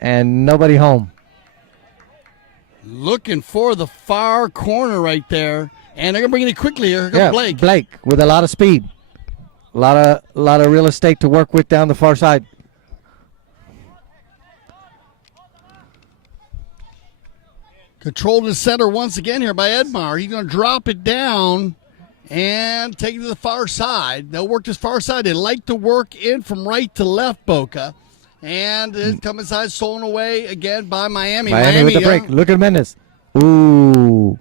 And nobody home. Looking for the far corner right there. And they're going to bring it quickly here. Here comes Blake. Blake with a lot of speed. A lot of real estate to work with down the far side. Controlled in center once again here by Edmar. He's going to drop it down and take it to the far side. They'll work this far side. They like to work in from right to left, Boca. And it's coming inside, stolen away again by Miami. Miami with the break. Look at Mendes. Ooh.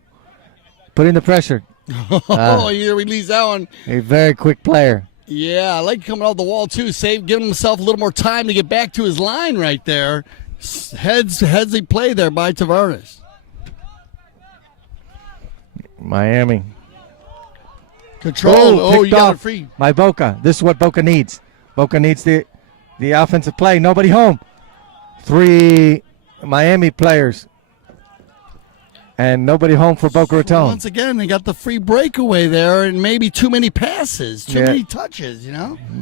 Putting the pressure. You release that one. A very quick player. Yeah, I like coming off the wall, too. Giving himself a little more time to get back to his line right there. Headsy play there by Tavares. Miami. Control. You got it free. By Boca. This is what Boca needs. Boca needs the offensive play. Nobody home. 3 Miami players. And nobody home for Boca Raton. Once again, they got the free breakaway there and maybe too many passes, too many touches,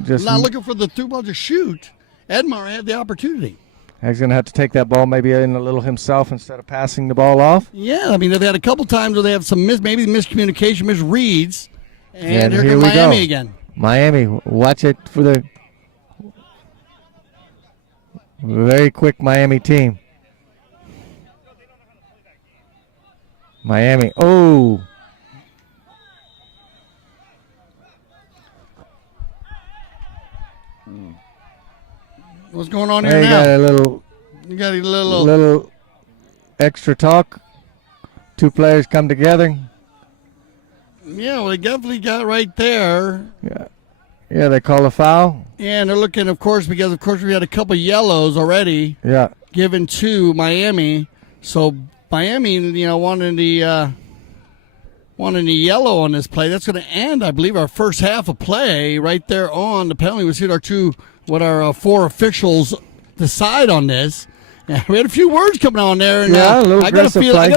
Just not looking for the through ball to shoot. Edmar had the opportunity. He's going to have to take that ball maybe in a little himself instead of passing the ball off. Yeah, I mean, they've had a couple times where they have some maybe miscommunication, misreads. And here comes we Miami go. again. Miami, watch it for the very quick Miami team. Miami. What's going on here now? You got a little extra talk. 2 players come together. Yeah, well, they definitely got right there. Yeah. Yeah, they call a foul. And they're looking, of course, because, of course, we had a couple yellows already given to Miami. So Miami, wanting the yellow on this play. That's going to end, I believe, our first half of play right there on the penalty. We'll see our four officials decide on this. Yeah, we had a few words coming on there, and a little I got a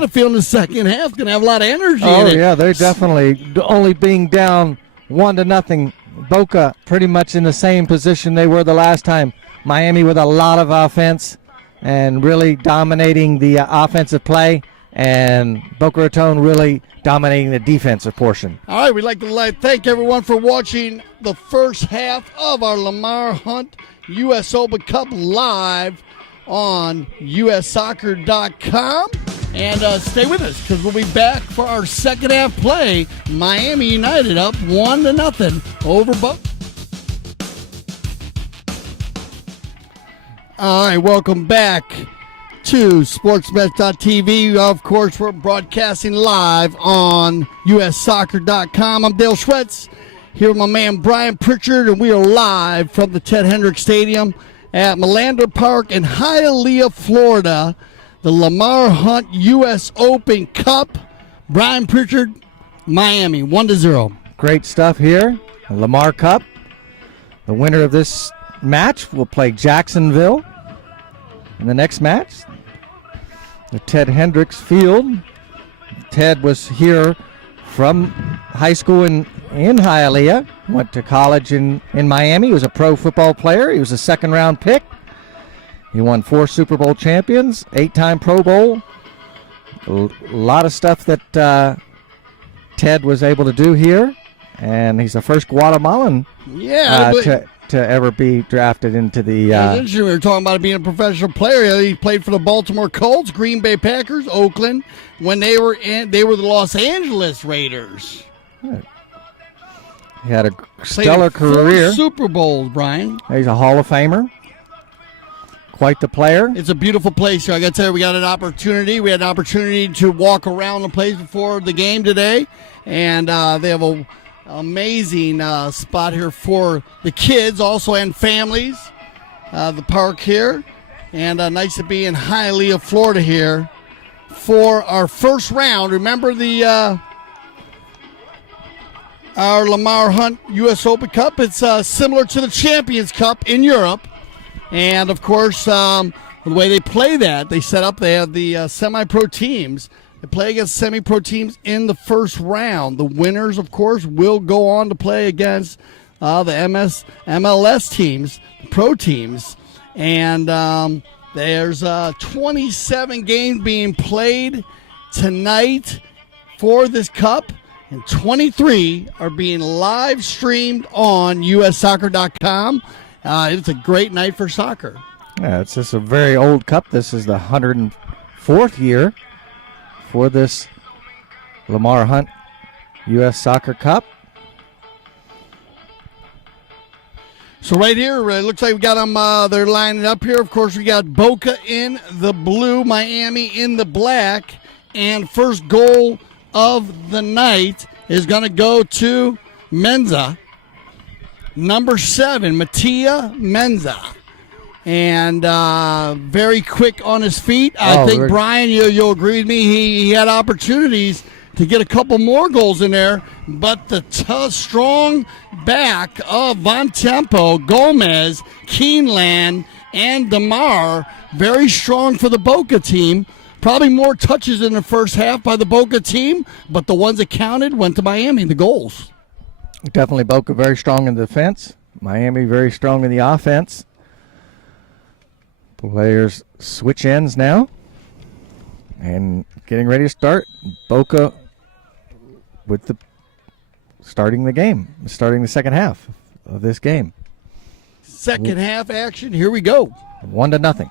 feel in the second half going to have a lot of energy in it. Yeah, they're definitely only being down 1-0. Boca pretty much in the same position they were the last time. Miami with a lot of offense and really dominating the offensive play, and Boca Raton really dominating the defensive portion. All right, we'd like to thank everyone for watching the first half of our Lamar Hunt U.S. Open Cup live on ussoccer.com. And stay with us because we'll be back for our second half play. Miami United up 1-0 over Boca. All right, welcome back to Sportsmesh.tv. Of course, we're broadcasting live on ussoccer.com. I'm Dale Schwetz here with my man Brian Pritchard, and we are live from the Ted Hendricks Stadium at Melander Park in Hialeah, Florida. The Lamar Hunt U.S. Open Cup. Brian Pritchard, Miami, 1-0. Great stuff here. The Lamar Cup. The winner of this match will play Jacksonville in the next match. The Ted Hendricks Field. Ted was here from high school in Hialeah. Went to college in Miami. He was a pro football player. He was a second-round pick. He won 4 Super Bowl champions, 8-time Pro Bowl. A lot of stuff that Ted was able to do here, and he's the first Guatemalan to ever be drafted into the. It's interesting. We were talking about being a professional player. He played for the Baltimore Colts, Green Bay Packers, Oakland. When they were the Los Angeles Raiders. He had a stellar career. 4 Super Bowls, Brian. He's a Hall of Famer. Quite the player. It's a beautiful place here. I got to tell you, we had an opportunity to walk around the place before the game today, and they have an amazing spot here for the kids also and families. The park here, and nice to be in Hialeah, Florida here for our first round. Remember our Lamar Hunt U.S. Open Cup? It's similar to the Champions Cup in Europe. And, of course, the way they play that, they have the semi-pro teams. They play against semi-pro teams in the first round. The winners, of course, will go on to play against the MLS teams, the pro teams. And there's 27 games being played tonight for this cup, and 23 are being live streamed on ussoccer.com. It's a great night for soccer. Yeah, it's just a very old cup. This is the 104th year for this Lamar Hunt U.S. Soccer Cup. So right here, it looks like we got them, they're lining up here. Of course, we got Boca in the blue, Miami in the black. And first goal of the night is going to go to Menza. Number 7, Mattia Menza. And very quick on his feet. I think, Brian, you'll agree with me. He had opportunities to get a couple more goals in there. But the strong back of Von Tempo, Gomez, Keeneland, and DeMar, very strong for the Boca team. Probably more touches in the first half by the Boca team, but the ones that counted went to Miami, the goals. Definitely Boca very strong in the defense. Miami very strong in the offense. Players switch ends now. And getting ready to start. Boca with starting the second half of this game. Second half action. Here we go. 1-0.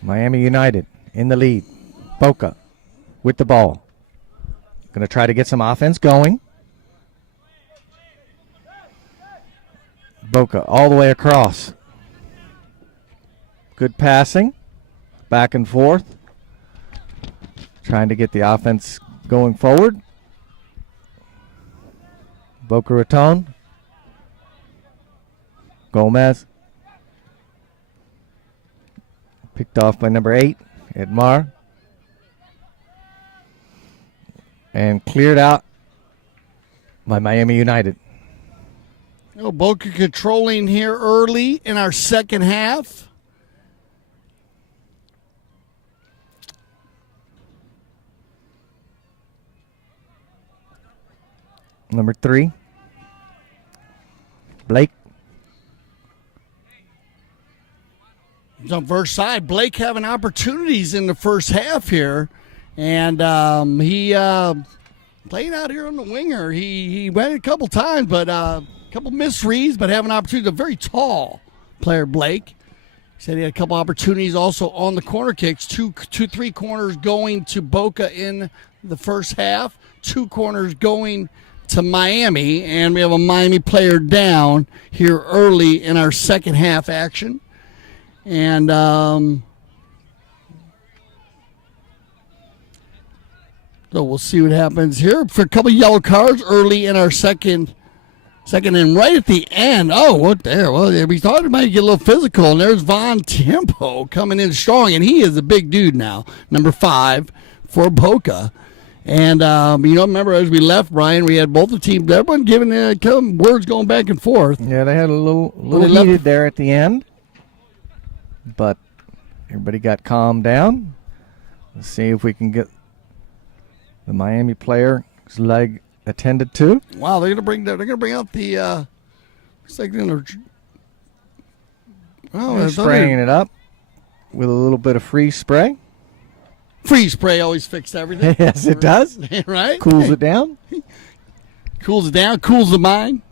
Miami United in the lead. Boca with the ball. Going to try to get some offense going. Boca all the way across. Good passing. Back and forth. Trying to get the offense going forward. Boca Raton Gomez. Picked off by number 8, Lamar. And cleared out by Miami United. Boca controlling here early in our second half. Number 3, Blake. On first side, Blake having opportunities in the first half here. And he playing out here on the winger. He went a couple times, but a couple misreads, but having opportunities. A very tall player, Blake. He said he had a couple opportunities also on the corner kicks. Two, 3 corners going to Boca in the first half. 2 corners going to Miami, and we have a Miami player down here early in our second half action. And so we'll see what happens here. For a couple yellow cards early in our second, and right at the end. Oh, what there? Well, we thought it might get a little physical, and there's Von Tempo coming in strong, and he is a big dude now, number 5 for Boca. And, remember as we left, Brian, we had both the teams, everyone giving words going back and forth. Yeah, they had a little heated there at the end. But everybody got calmed down. Let's see if we can get the Miami player's leg attended to. Wow, they're gonna bring out the looks like they're spraying it up with a little bit of freeze spray. Freeze spray always fixes everything. Yes, it does. Right? Cools it down. Cools it down, cools the mind.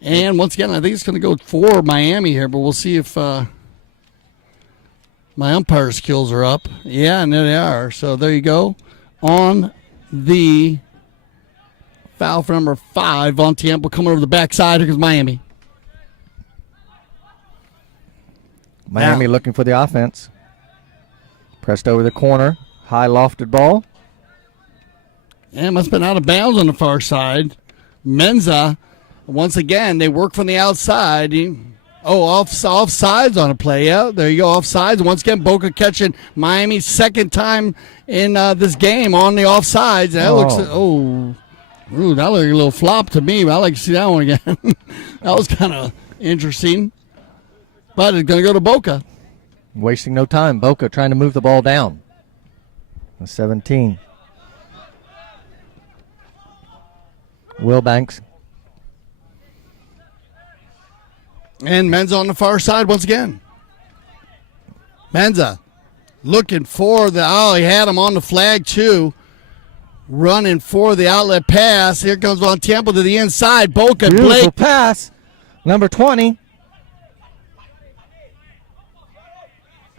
And once again, I think it's going to go for Miami here, but we'll see if my umpire skills are up. Yeah, and there they are. So there you go. On the foul for number 5, Von Tempo coming over the backside. Here comes Miami. Miami looking for the offense. Pressed over the corner. High lofted ball. And must have been out of bounds on the far side. Menza, once again, they work from the outside. Offsides on a play. Yeah, there you go, offsides. Once again, Boca catching Miami's second time in this game on the offsides. That looks, that looked a little flop to me. But I like to see that one again. That was kind of interesting. But it's going to go to Boca. Wasting no time. Boca trying to move the ball down. 17. Will Banks. And Menza on the far side once again. Menza looking for he had him on the flag too. Running for the outlet pass. Here comes Von Tempo to the inside. Boca, beautiful Blake. Pass. Number 20.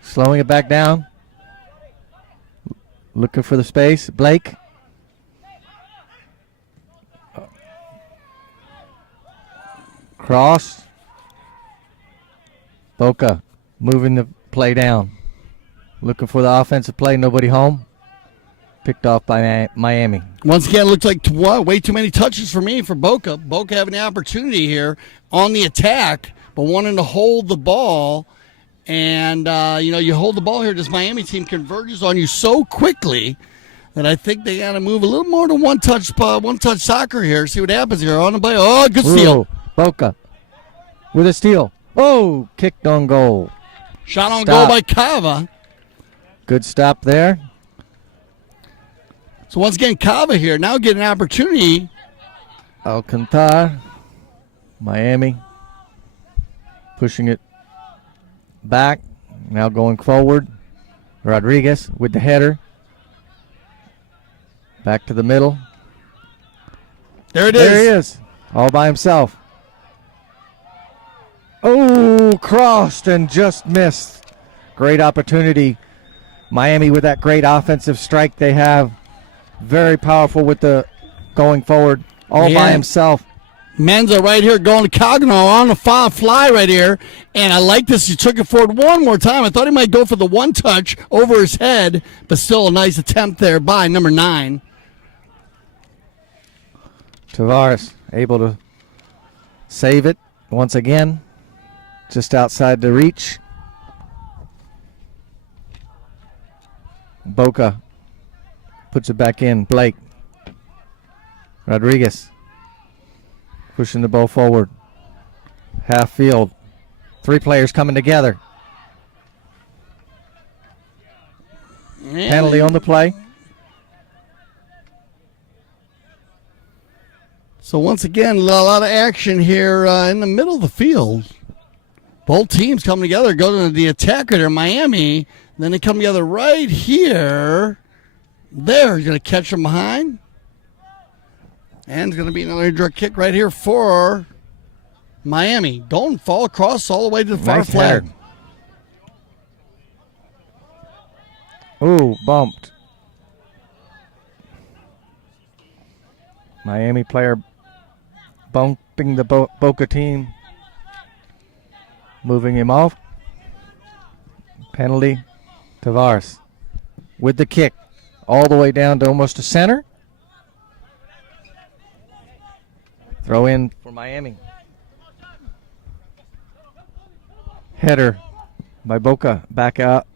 Slowing it back down. Looking for the space. Blake. Cross. Boca moving the play down. Looking for the offensive play. Nobody home. Picked off by Miami. Once again, it looks like way too many touches for me for Boca. Boca having the opportunity here on the attack, but wanting to hold the ball. And, you hold the ball here. This Miami team converges on you so quickly that I think they got to move a little more to one-touch soccer here. See what happens here on the play. Oh, good steal. Boca with a steal. Oh, kicked on goal. Shot on goal by Cava. Good stop there. So once again, Cava here now getting an opportunity. Alcantar, Miami, pushing it back, now going forward. Rodriguez with the header. Back to the middle. There it is. There he is, all by himself. Oh, crossed and just missed. Great opportunity. Miami with that great offensive strike they have. Very powerful with the going forward, all by himself. Menza right here going to Cogno on the fly right here. And I like this. He took it forward one more time. I thought he might go for the one touch over his head, but still a nice attempt there by number 9. Tavares able to save it once again. just outside the reach. Boca puts it back in. Blake. Rodriguez pushing the ball forward. Half field. 3 players coming together. Penalty on the play. So once again, a lot of action here in the middle of the field. Both teams coming together, go to the attacker there, Miami. Then they come together right here. There, he's going to catch them behind. And it's going to be another direct kick right here for Miami. Don't fall across all the way to the far flag. Ooh, bumped. Miami player bumping the Boca team. Moving him off. Penalty. Tavares with the kick all the way down to almost the center. Throw in for Miami. Header by Boca. Back out.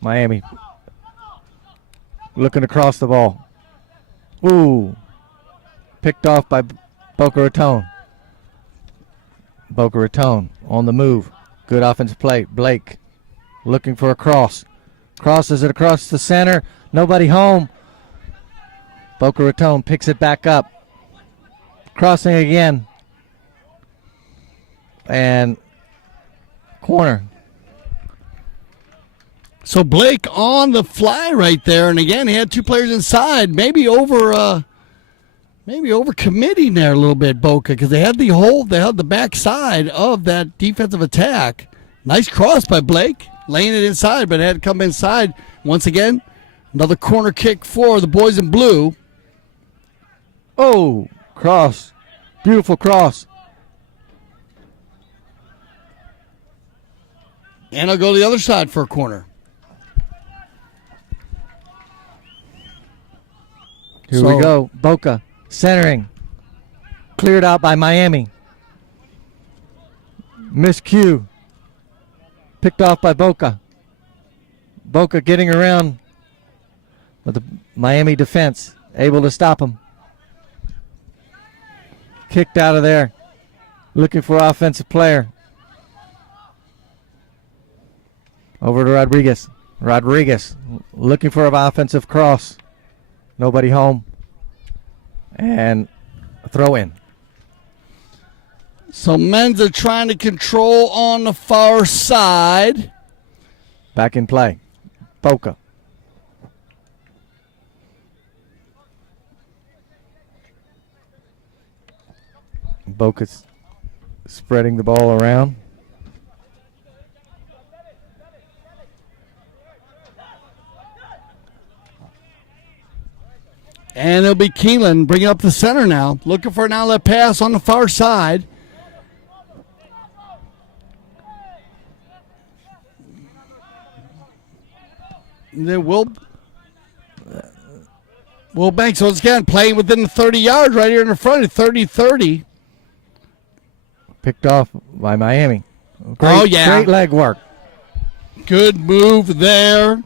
Miami looking across the ball. Ooh. Picked off by Boca Raton. Boca Raton on the move. Good offensive play. Blake looking for a cross. Crosses it across the center. Nobody home. Boca Raton picks it back up. Crossing again. And corner. So Blake on the fly right there, and again he had 2 players inside, maybe over committing there a little bit, Boca, because they had the backside of that defensive attack. Nice cross by Blake, laying it inside, but it had to come inside once again. Another corner kick for the boys in blue. Oh, cross, beautiful cross. And I'll go to the other side for a corner. Here we go. Boca centering. Cleared out by Miami. Miscue. Picked off by Boca. Boca getting around with the Miami defense. Able to stop him. Kicked out of there. Looking for offensive player. Over to Rodriguez. Rodriguez looking for an offensive cross. Nobody home. And a throw in. So Menza trying to control on the far side. Back in play. Boca. Boca's spreading the ball around. And it'll be Keelan bringing up the center now. Looking for an outlet pass on the far side. And then Will Banks, once again, playing within the 30 yards right here in the front at 30-30. Picked off by Miami. Great leg work. Good move there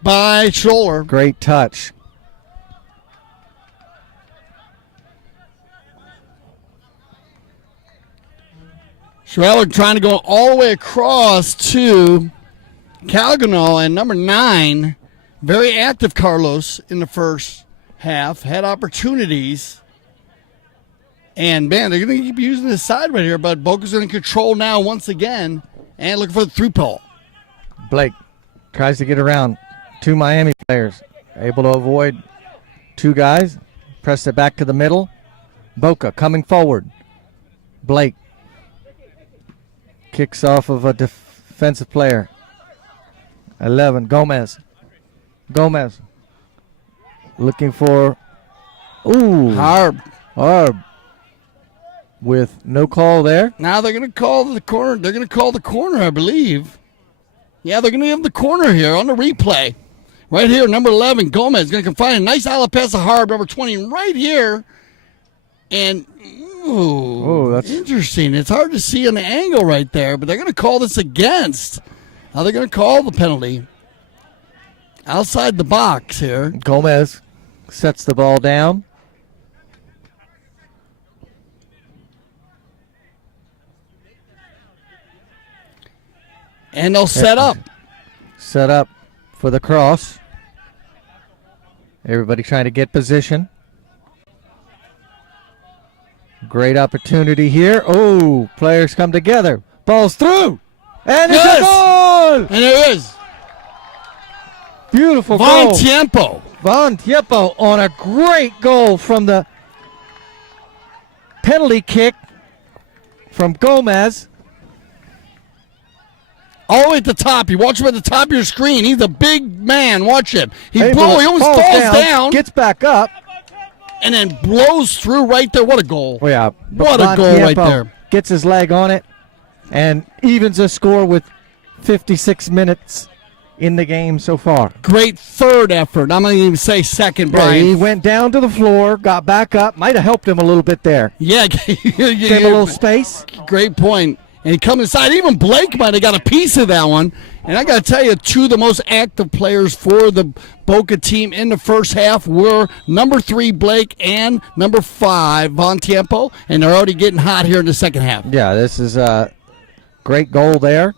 by Scholler. Great touch. Schreller trying to go all the way across to Calgano, and number 9, very active Carlos in the first half, had opportunities. And, man, they're going to keep using this side right here, but Boca's in control now once again, and looking for the through ball. Blake tries to get around 2 Miami players, able to avoid 2 guys, pressed it back to the middle. Boca coming forward. Blake kicks off of a defensive player. 11, Gomez. Gomez looking for Harb. With no call there. Now they're going to call the corner. They're going to call the corner, I believe. Yeah, they're going to give the corner here on the replay. Right here, number 11, Gomez going to find a nice outlet pass to Harb, number 20, right here. And, ooh, that's interesting. It's hard to see on the angle right there, but they're going to call this against. How they're going to call the penalty? Outside the box here. Gomez sets the ball down. And they'll set up. Set up for the cross. Everybody trying to get position. Great opportunity here. Oh, players come together. Ball's through. And it's a goal! And there is. Beautiful Von goal. Tiempo. Von Tiempo on a great goal from the penalty kick from Gomez. All the way at the top. You watch him at the top of your screen. He's a big man. Watch him. He almost falls down. Gets back up. And then blows through right there. What a goal. Oh, yeah. What a goal right there. Gets his leg on it and evens a score with 56 minutes in the game so far. Great third effort. I'm not even say second, Brian. Yeah, he went down to the floor, got back up. Might have helped him a little bit there. Yeah. Gave a little space. Great point. And he come inside. Even Blake might have got a piece of that one. And I got to tell you, two of the most active players for the Boca team in the first half were number 3, Blake, and number 5, Von Tiempo. And they're already getting hot here in the second half. Yeah, this is a great goal there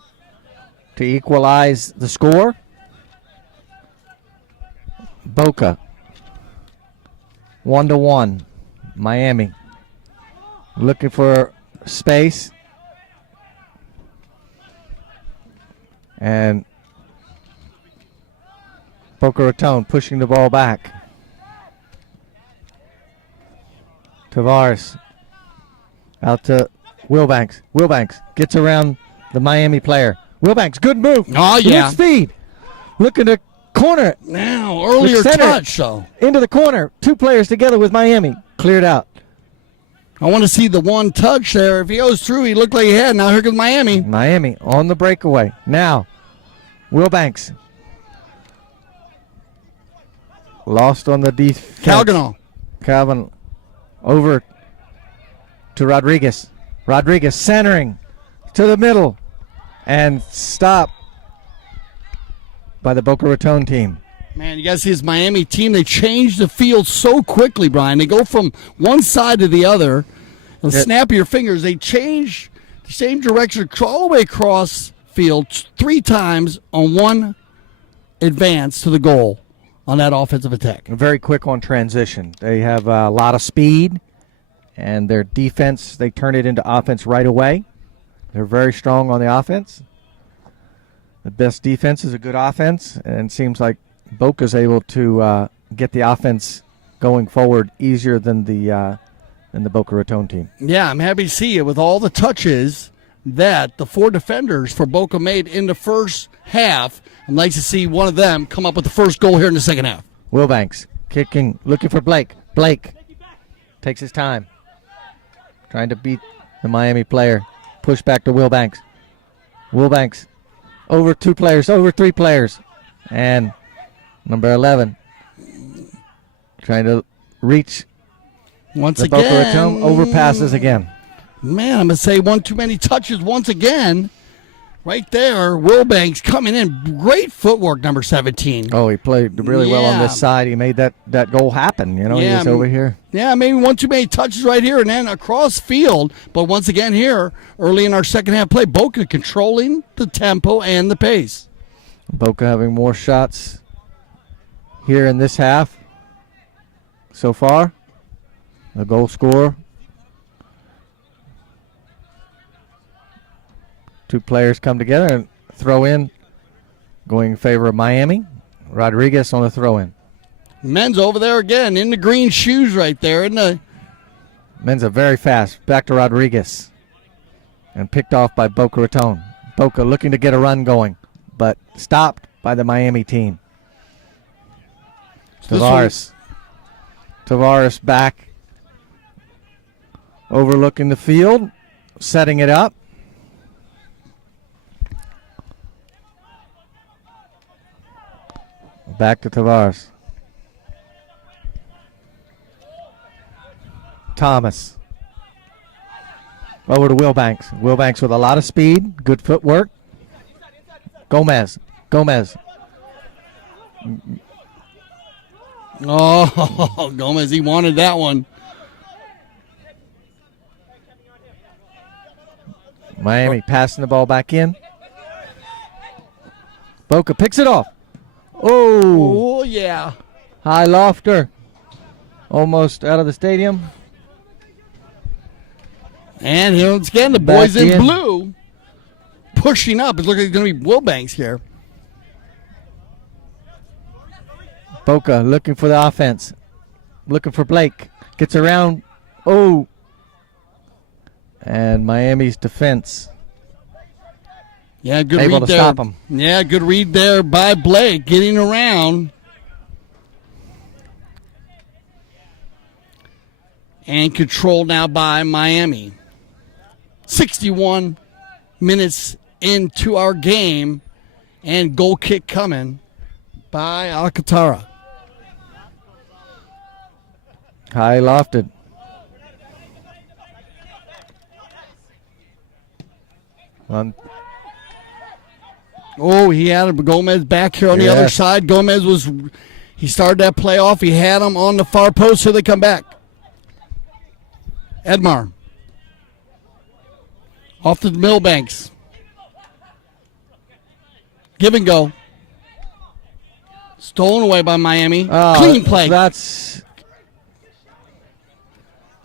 to equalize the score. Boca 1-1. Miami looking for space. And Boca Raton pushing the ball back. Tavares out to Wilbanks. Wilbanks gets around the Miami player. Wilbanks, good move. Oh, yeah. Good speed. Looking to corner it. Now, earlier touch, though. Into the corner. 2 players together with Miami. Cleared out. I want to see the one touch there. If he goes through, he looked like he had. Now here comes Miami. Miami on the breakaway. Now, Wilbanks. Lost on the defense. Calvin over to Rodriguez. Rodriguez centering to the middle. And stopped by the Boca Raton team. Man, you guys see this Miami team, they change the field so quickly, Brian. They go from one side to the other. Snap of your fingers. They change the same direction all the way across field 3 times on one advance to the goal on that offensive attack. Very quick on transition. They have a lot of speed, and their defense, they turn it into offense right away. They're very strong on the offense. The best defense is a good offense, and it seems like Boca's able to get the offense going forward easier than the Boca Raton team. Yeah, I'm happy to see it with all the touches that the 4 defenders for Boca made in the first half. I'd like to see one of them come up with the first goal here in the second half. Wilbanks kicking, looking for Blake. Blake takes his time, trying to beat the Miami player. Push back to Wilbanks. Wilbanks over 2 players, over 3 players. And number 11 trying to reach once the again. Boca Raton, overpasses again. Man, I'm going to say one too many touches once again. Right there, Wilbanks coming in. Great footwork, number 17. Oh, he played really well on this side. He made that goal happen. You know, he was over here. Yeah, maybe one too many touches right here and then across field. But once again here, early in our second half play, Boca controlling the tempo and the pace. Boca having more shots here in this half so far. The goal scorer. 2 players come together and throw in, going in favor of Miami. Rodriguez on the throw in. Men's over there again in the green shoes right there. Men's are very fast. Back to Rodriguez. And picked off by Boca Raton. Boca looking to get a run going, but stopped by the Miami team. Tavares. Tavares back. Overlooking the field. Setting it up. Back to Tavares. Thomas. Over to Wilbanks. Wilbanks with a lot of speed. Good footwork. Gomez. Oh, Gomez, he wanted that one. Miami passing the ball back in. Boca picks it off. Oh, yeah. High lofter. Almost out of the stadium. And here once again, the boys Back in in. blue pushing up. It looks like it's going to be Wilbanks here. Boca looking for the offense. Looking for Blake. Gets around. Oh. And Miami's defense Yeah, good able read to there. stop him. Yeah, good read there by Blake, getting around. And controlled now by Miami. 61 minutes into our game, and goal kick coming by Alcantara. High lofted. Oh, he had Gomez back here on the other side. Gomez he started that play off. He had him on the far post, so they come back. Edmar. Off to the Millbanks. Give and go. Stolen away by Miami. Clean play.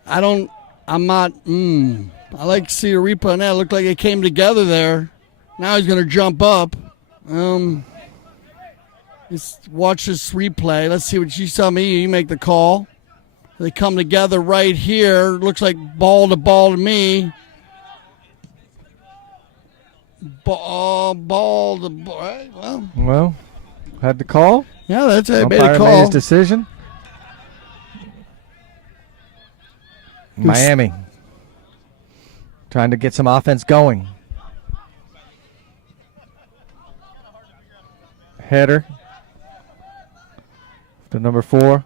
I'm not. I like to see a replay on that. It looked like they came together there. Now he's going to jump up. Let's watch this replay. Let's see what you tell me. You make the call. They come together right here. Looks like ball to me. Ball to ball. Right, well, had the call. Yeah, that's it. Made Umpire a call. made his decision. Miami trying to get some offense going. Header to number 4.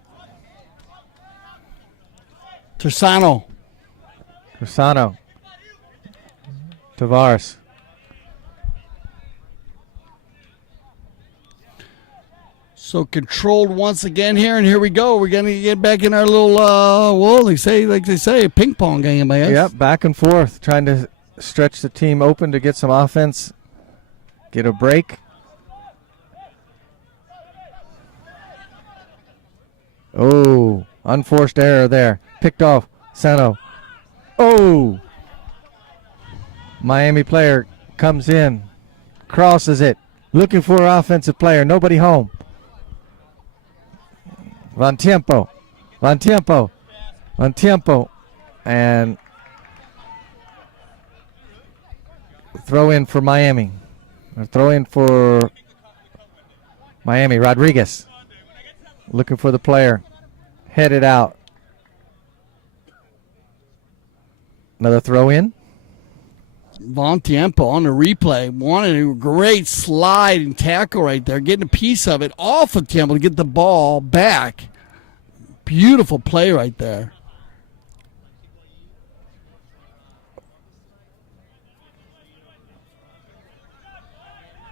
Tersano. Tavares. So controlled once again here, and here we go. We're going to get back in our little, they say, ping pong game, I guess. Yep, back and forth, trying to stretch the team open to get some offense, get a break. Oh, unforced error there. Picked off. Sano. Oh. Miami player comes in. Crosses it. Looking for an offensive player. Nobody home. Van Tiempo. And throw in for Miami. Or throw in for Miami. Rodriguez. Looking for the player. Headed out. Another throw in. Von Tiempo on the replay. Wanted a great slide and tackle right there. Getting a piece of it off of Tiempo to get the ball back. Beautiful play right there.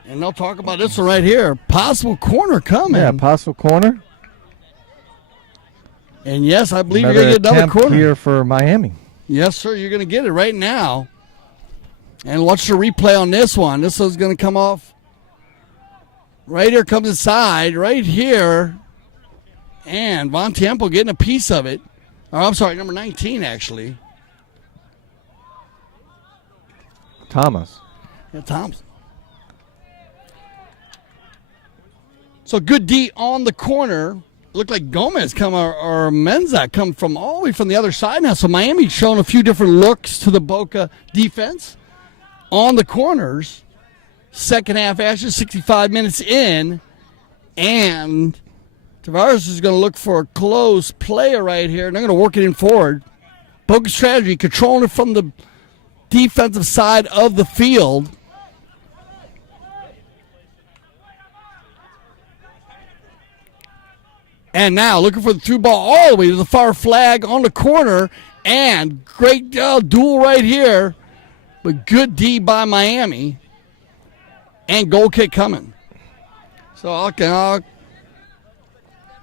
And they'll talk about this one right here. Possible corner coming. Yeah, possible corner. And yes, I believe you're going to get another corner here for Miami. Yes, sir. You're going to get it right now. And watch the replay on this one. This one's going to come off. Right here comes inside. Right here. And Von Tiempo getting a piece of it. Oh, I'm sorry, number 19, actually. Thomas. Yeah, Thompson. So good D on the corner. Looked like Gomez or Menza come from all the way from the other side now. So Miami's showing a few different looks to the Boca defense on the corners. Second half action, 65 minutes in. And Tavares is going to look for a close player right here. And they're going to work it in forward. Boca strategy, controlling it from the defensive side of the field. And now looking for the through ball all the way to the far flag on the corner. And great duel right here. But good D by Miami. And goal kick coming. So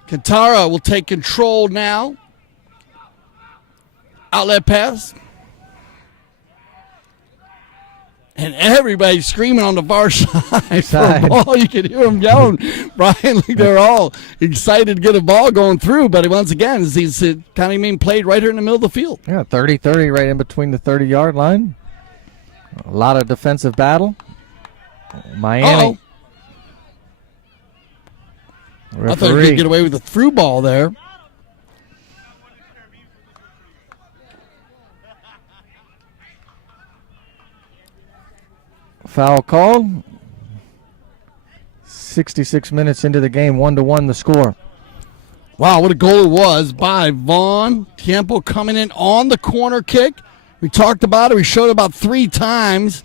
Kantara will take control now. Outlet pass. And everybody's screaming on the far side for a ball. You can hear them yelling. Brian, they're all excited to get a ball going through. But once again, he's kind of being played right here in the middle of the field. Yeah, 30-30 right in between the 30-yard line. A lot of defensive battle. Miami. I thought he could get away with a through ball there. Foul called. 66 minutes into the game, 1-1 the score. Wow, what a goal it was by Vaughn. Tiempo coming in on the corner kick. We talked about it. We showed it about 3 times.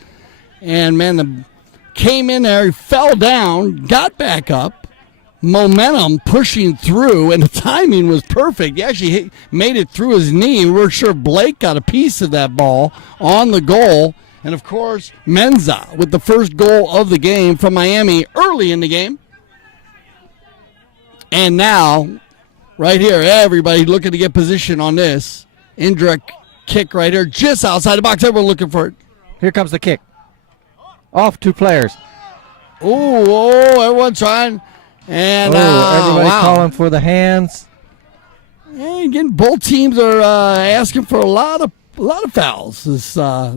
And, man, came in there, he fell down, got back up. Momentum pushing through, and the timing was perfect. He actually made it through his knee. We were sure Blake got a piece of that ball on the goal. And, of course, Menza with the first goal of the game from Miami early in the game. And now, right here, everybody looking to get position on this. Indirect kick right here, just outside the box. Everyone looking for it. Here comes the kick. Off 2 players. Everyone trying. And everybody calling for the hands. And again, both teams are asking for a lot of fouls this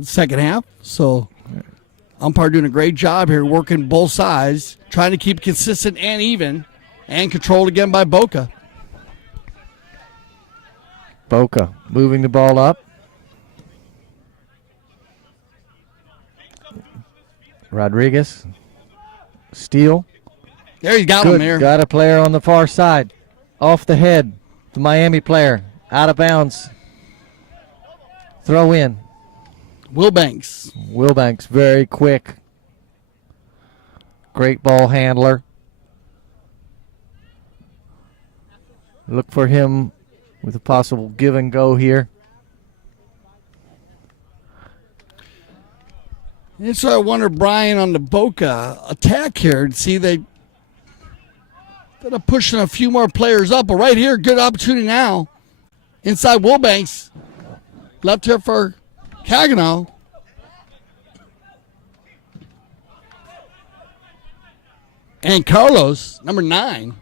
second half. So umpire doing a great job here, working both sides, trying to keep consistent and even, and controlled again by Boca. Boca moving the ball up. Rodriguez. Steal. There you got him there. Got a player on the far side. Off the head. The Miami player. Out of bounds. Throw in. Wilbanks very quick. Great ball handler. Look for him with a possible give and go here. And so I wonder, Brian, on the Boca attack here, see they're pushing a few more players up. But right here, good opportunity now. Inside Wilbanks. Left here for Cagano. And Carlos, number 9.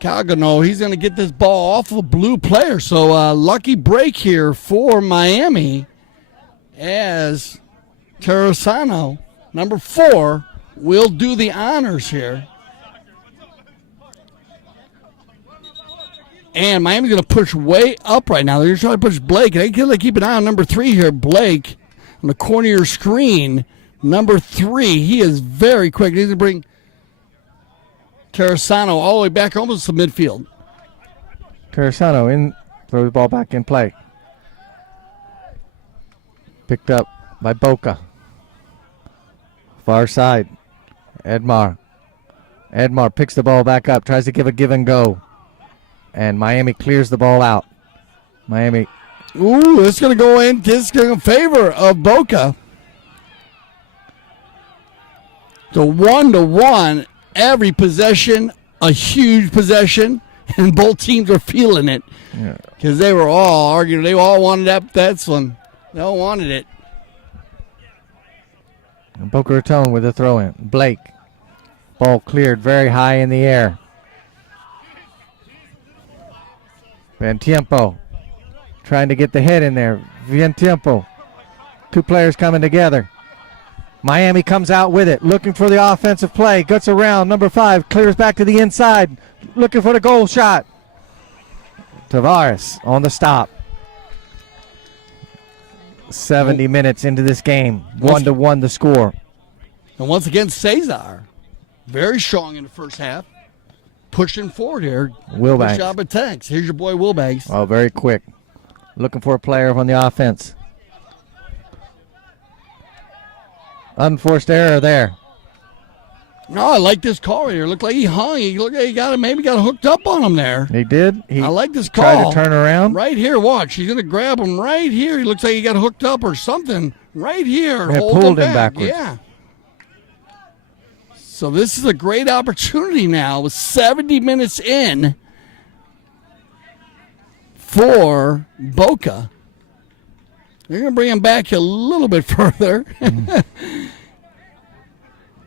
Cagano, he's going to get this ball off of a blue player. So lucky break here for Miami as Terrasano, number 4, will do the honors here. And Miami's going to push way up right now. They're trying to push Blake. They got to keep an eye on number 3 here, Blake, on the corner of your screen. Number 3, he is very quick. He's going to bring Terrasano all the way back almost to midfield. Terrasano in, throw the ball back in play. Picked up by Boca. Far side. Edmar picks the ball back up, tries to give a give and go. And Miami clears the ball out. Miami. This is going to go in. This is going in favor of Boca. So 1-1. Every possession, a huge possession, and both teams are feeling it because they were all arguing. They all wanted that one. They all wanted it. And Boca Raton with a throw in. Blake. Ball cleared very high in the air. Van Tiempo trying to get the head in there. Van Tiempo. 2 players coming together. Miami comes out with it, looking for the offensive play. Guts around, number 5, clears back to the inside, looking for the goal shot. Tavares on the stop. 70 minutes into this game, 1-1 the score. And once again, Cesar, very strong in the first half, pushing forward here. Wilbanks. Good job at Tex. Here's your boy Wilbanks. Oh, very quick. Looking for a player on the offense. Unforced error there. No, I like this call right here. Looked like he hung. He looked like he got hooked up on him there. He did. He I like this call. tried to turn around. Right here, watch. He's going to grab him right here. He looks like he got hooked up or something. Right here. Yeah, Hold pulled him him back. backwards. Yeah. So this is a great opportunity now with 70 minutes in for Boca. They're going to bring him back a little bit further.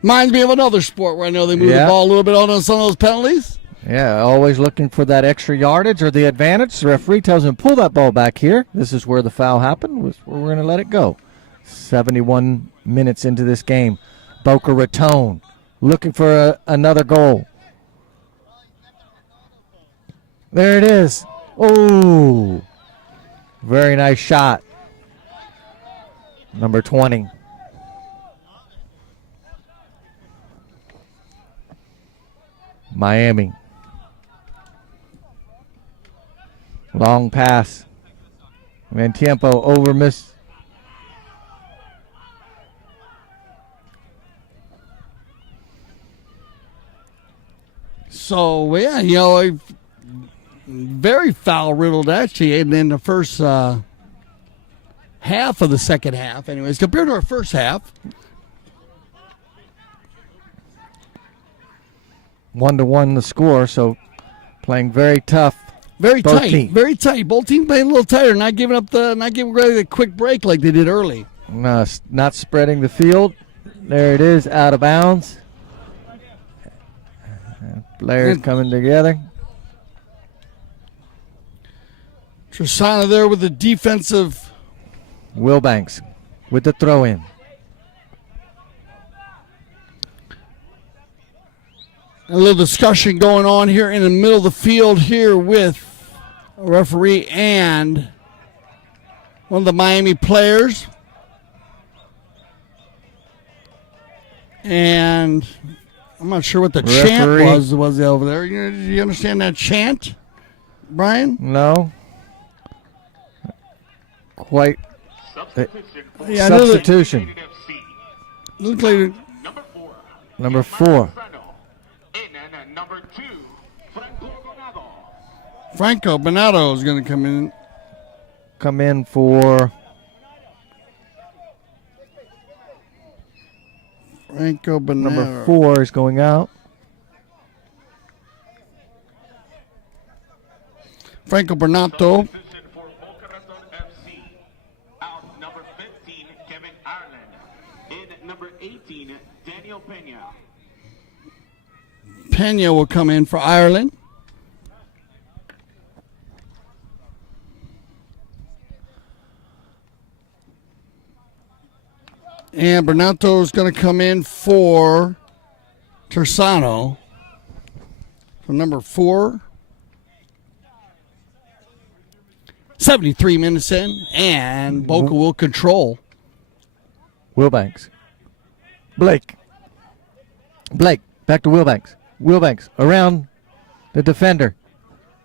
Reminds me of another sport where I know they move the ball a little bit on some of those penalties. Yeah, always looking for that extra yardage or the advantage. The referee tells him, pull that ball back here. This is where the foul happened. We're going to let it go. 71 minutes into this game. Boca Raton looking for another goal. There it is. Oh, very nice shot. Number 20. Miami. Long pass. And Tiempo over miss. So, yeah, very foul-riddled, actually, and in the first half of the second half, anyways, compared to our first half. 1-1 the score, so playing very tough. Very Both tight, teams. very tight. Both teams playing a little tighter, not giving really the quick break like they did early. Not spreading the field. There it is, out of bounds. Players coming together. Trasana there with the defensive. Wilbanks with the throw-in. A little discussion going on here in the middle of the field here with a referee and one of the Miami players. And I'm not sure what the chant was over there. Do you understand that chant, Brian? No. Quite. Yeah, Substitution. Looked like Number 4. Number 2, Franco Bernardo is going to come in. Come in for Franco Bernardo. number 4 is going out. Franco Bernardo. for Boca Raton FC. Out number 15, Kevin Ireland. In number 18, Daniel Pena. Pena will come in for Ireland. And Bernardo is going to come in for Tersano for number 4. 73 minutes in, and Boca will control. Wilbanks. Blake, back to Wilbanks. Wilbanks around the defender.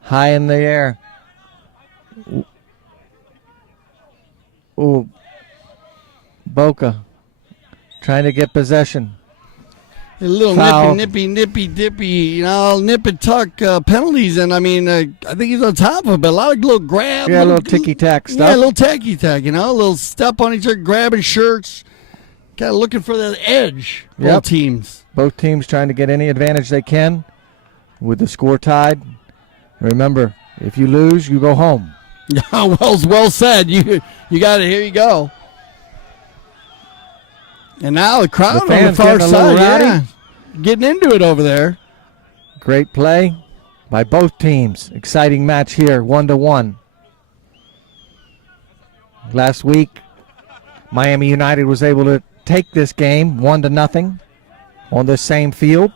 High in the air. Oh, Boca trying to get possession. A little Foul. nippy, dippy, nip and tuck penalties, and I think he's on top of it. But a lot of little grab, Yeah, a little ticky-tack stuff. Yeah, a little tacky-tack, a little step on each other, grabbing shirts, kind of looking for that edge. Both teams. Both teams trying to get any advantage they can with the score tied. Remember, if you lose, you go home. well said. You got it. Here you go. And now the crowd on the far side, getting into it over there. Great play by both teams. Exciting match here, 1-1. Last week, Miami United was able to take this game 1-0 on the same field.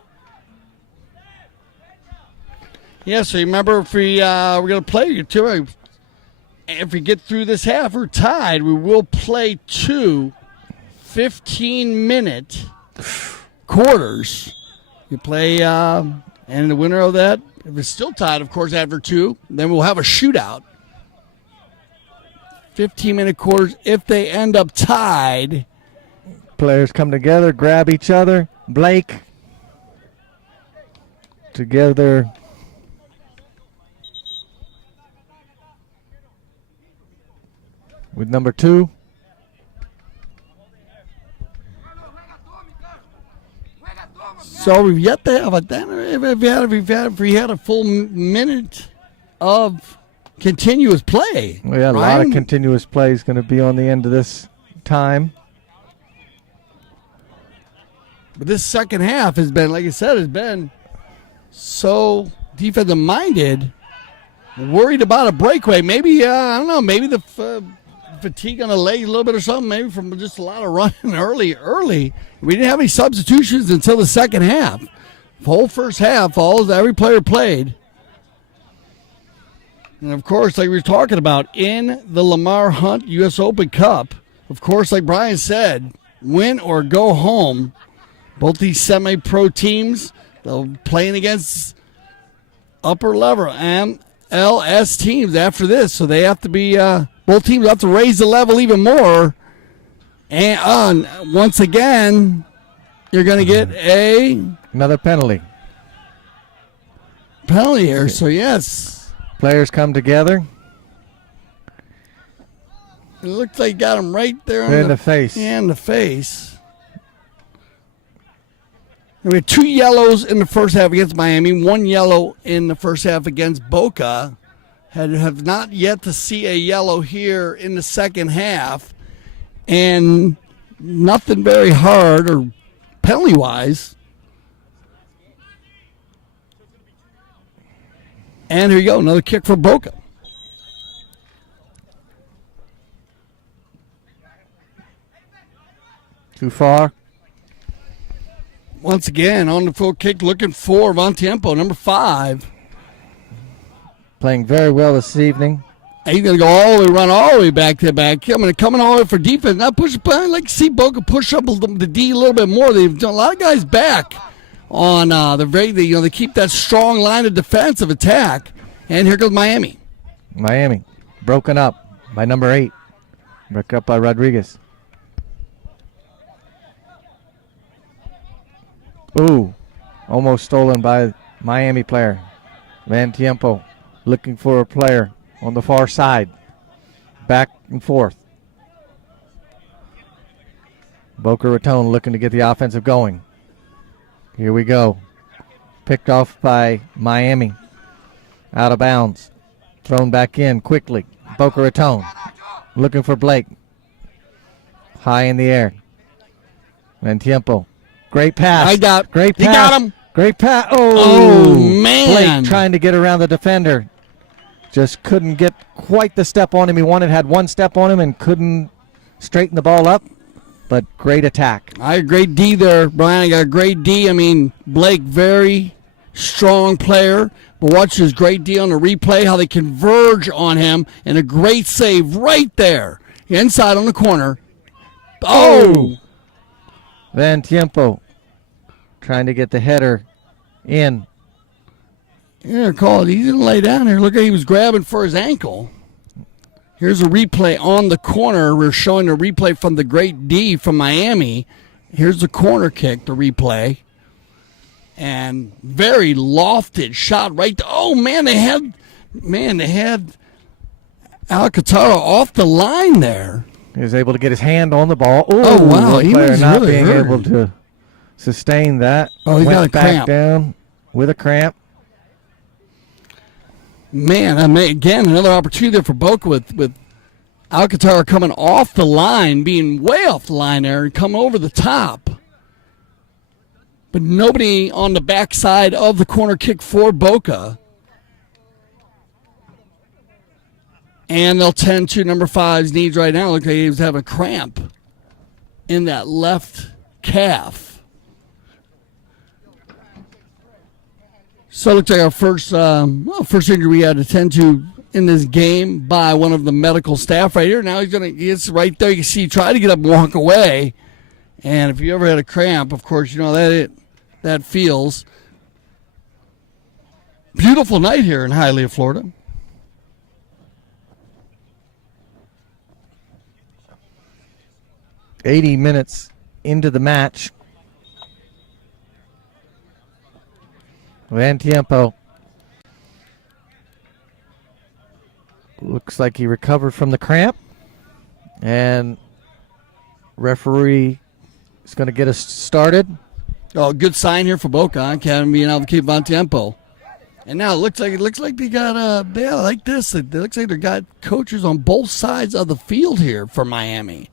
Yeah, so remember, if we're going to play two, if we get through this half, we're tied. We will play 2 15-minute quarters. You play, and the winner of that, if it's still tied, of course, after 2, then we'll have a shootout. 15-minute quarters. If they end up tied, Players come together, grab each other. Blake together. With number 2. So we've yet to have if we had a full minute of continuous play. We had a lot of continuous plays going to be on the end of this time. But this second half has been, like I said, has been so defensive minded, worried about a breakaway. Maybe, I don't know, maybe the fatigue on the leg a little bit or something, maybe from just a lot of running early. We didn't have any substitutions until the second half. The whole first half, every player played. And, of course, like we were talking about, in the Lamar Hunt U.S. Open Cup, of course, like Brian said, win or go home. Both these semi-pro teams, they're playing against upper level MLS teams after this, so they have to be both teams have to raise the level even more. And once again, you're going to get another penalty here. So yes, players come together. It looks like got him right there in the face. Yeah, in the face. We had 2 yellows in the first half against Miami, 1 yellow in the first half against Boca. Have not yet to see a yellow here in the second half. And nothing very hard or penalty-wise. And here you go, another kick for Boca. Too far. Once again, on the full kick, looking for Von Tiempo, number 5. Playing very well this evening. He's going to run all the way back to back. Coming all the way for defense. Now I like to see Boca push up the D a little bit more. They've done a lot of guys back on they keep that strong line of defensive attack. And here goes Miami. Miami broken up by number 8. Broken up by Rodriguez. Ooh, almost stolen by Miami player. Van Tiempo looking for a player on the far side. Back and forth. Boca Raton looking to get the offensive going. Here we go. Picked off by Miami. Out of bounds. Thrown back in quickly. Boca Raton looking for Blake. High in the air. Van Tiempo. Great pass. Great pass. He got him. Great pass. Oh, man. Blake trying to get around the defender. Just couldn't get quite the step on him. He had one step on him and couldn't straighten the ball up. But great attack. I had a great D there, Brian. I got a great D. I mean, Blake, very strong player. But watch his great D on the replay, how they converge on him. And a great save right there. Inside on the corner. Oh! Van Tiempo trying to get the header in. Yeah, call it. He didn't lay down here. Look, he was grabbing for his ankle. Here's a replay on the corner. We're showing a replay from the great D from Miami. Here's the corner kick, the replay. And very lofted shot right there. Oh, man, they had Alcantara off the line there. He was able to get his hand on the ball. Oh, wow. He was not really being able to sustain that. Oh, he got a cramp. Back down with a cramp. Man, again, another opportunity there for Boca with Alcantara coming off the line, being way off the line there, and coming over the top. But nobody on the backside of the corner kick for Boca. And they'll tend to number 5's knees right now. Look like he was having a cramp in that left calf. So it looks like our first injury we had to tend to in this game by one of the medical staff right here. Now he's right there. You can see, try to get up and walk away. And if you ever had a cramp, of course, you know that feels. Beautiful night here in Hialeah, Florida. $80 minutes into the match. Van Tiempo. Looks like he recovered from the cramp. And referee is going to get us started. Oh, good sign here for Boca. Academy being able to keep Van Tiempo. And now it looks like they got they like this. It looks like they got coaches on both sides of the field here for Miami.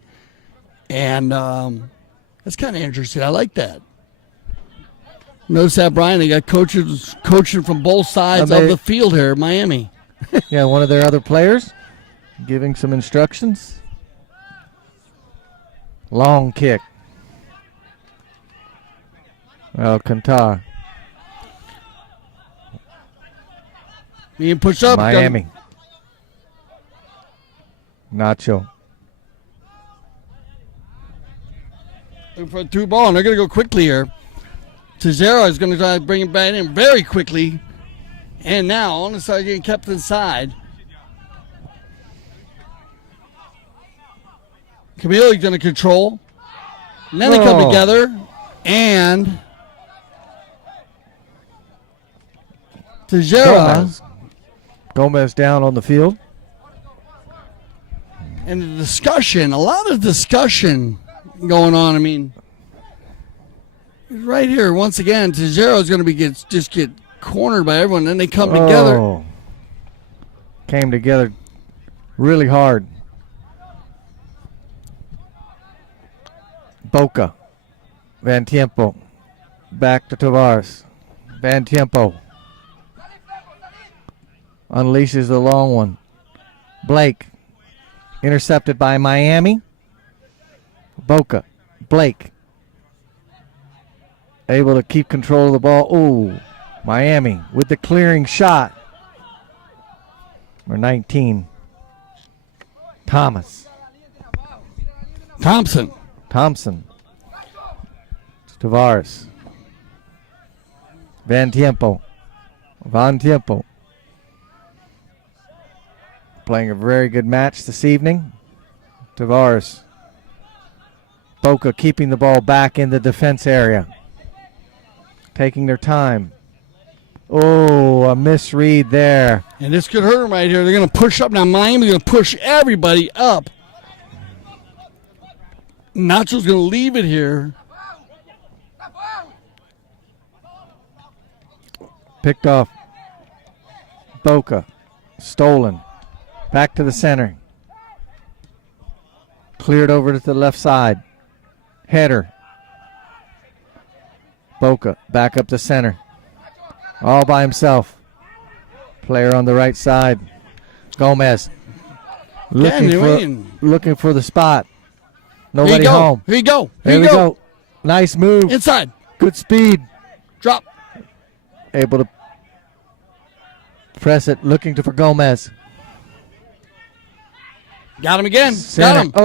And that's kind of interesting. I like that. Notice that, Brian, they got coaches coaching from both sides of the field here at Miami. Yeah, one of their other players giving some instructions. Long kick. Alcantar. Being pushed up. Miami. Nacho. Looking for a through ball, and they're going to go quickly here. Tejera is going to try to bring it back in very quickly. And now, on the side, getting kept inside. Camille is going to control. And then they come together. And Tejera. Gomez down on the field. And the discussion, a lot of discussion going on. I mean, right here, once again, Tejera is going to be get cornered by everyone. Then they come together. Came together really hard. Boca. Van Tiempo. Back to Tavares. Van Tiempo. Unleashes the long one. Blake. Intercepted by Miami. Boca. Blake. Able to keep control of the ball. Ooh. Miami with the clearing shot. Number 19. Thompson. Tavares. Van Tiempo. Playing a very good match this evening. Tavares. Boca keeping the ball back in the defense area. Taking their time. Oh, a misread there. And this could hurt them right here. They're going to push up. Now Miami's going to push everybody up. Nacho's going to leave it here. Picked off. Boca. Stolen. Back to the center. Cleared over to the left side. Header. Boca back up the center. All by himself. Player on the right side. Gomez. Looking for the spot. Nobody home. Here you go. There we go. Nice move. Inside. Good speed. Drop. Able to press it. Looking for Gomez. Got him again. Center. Got him.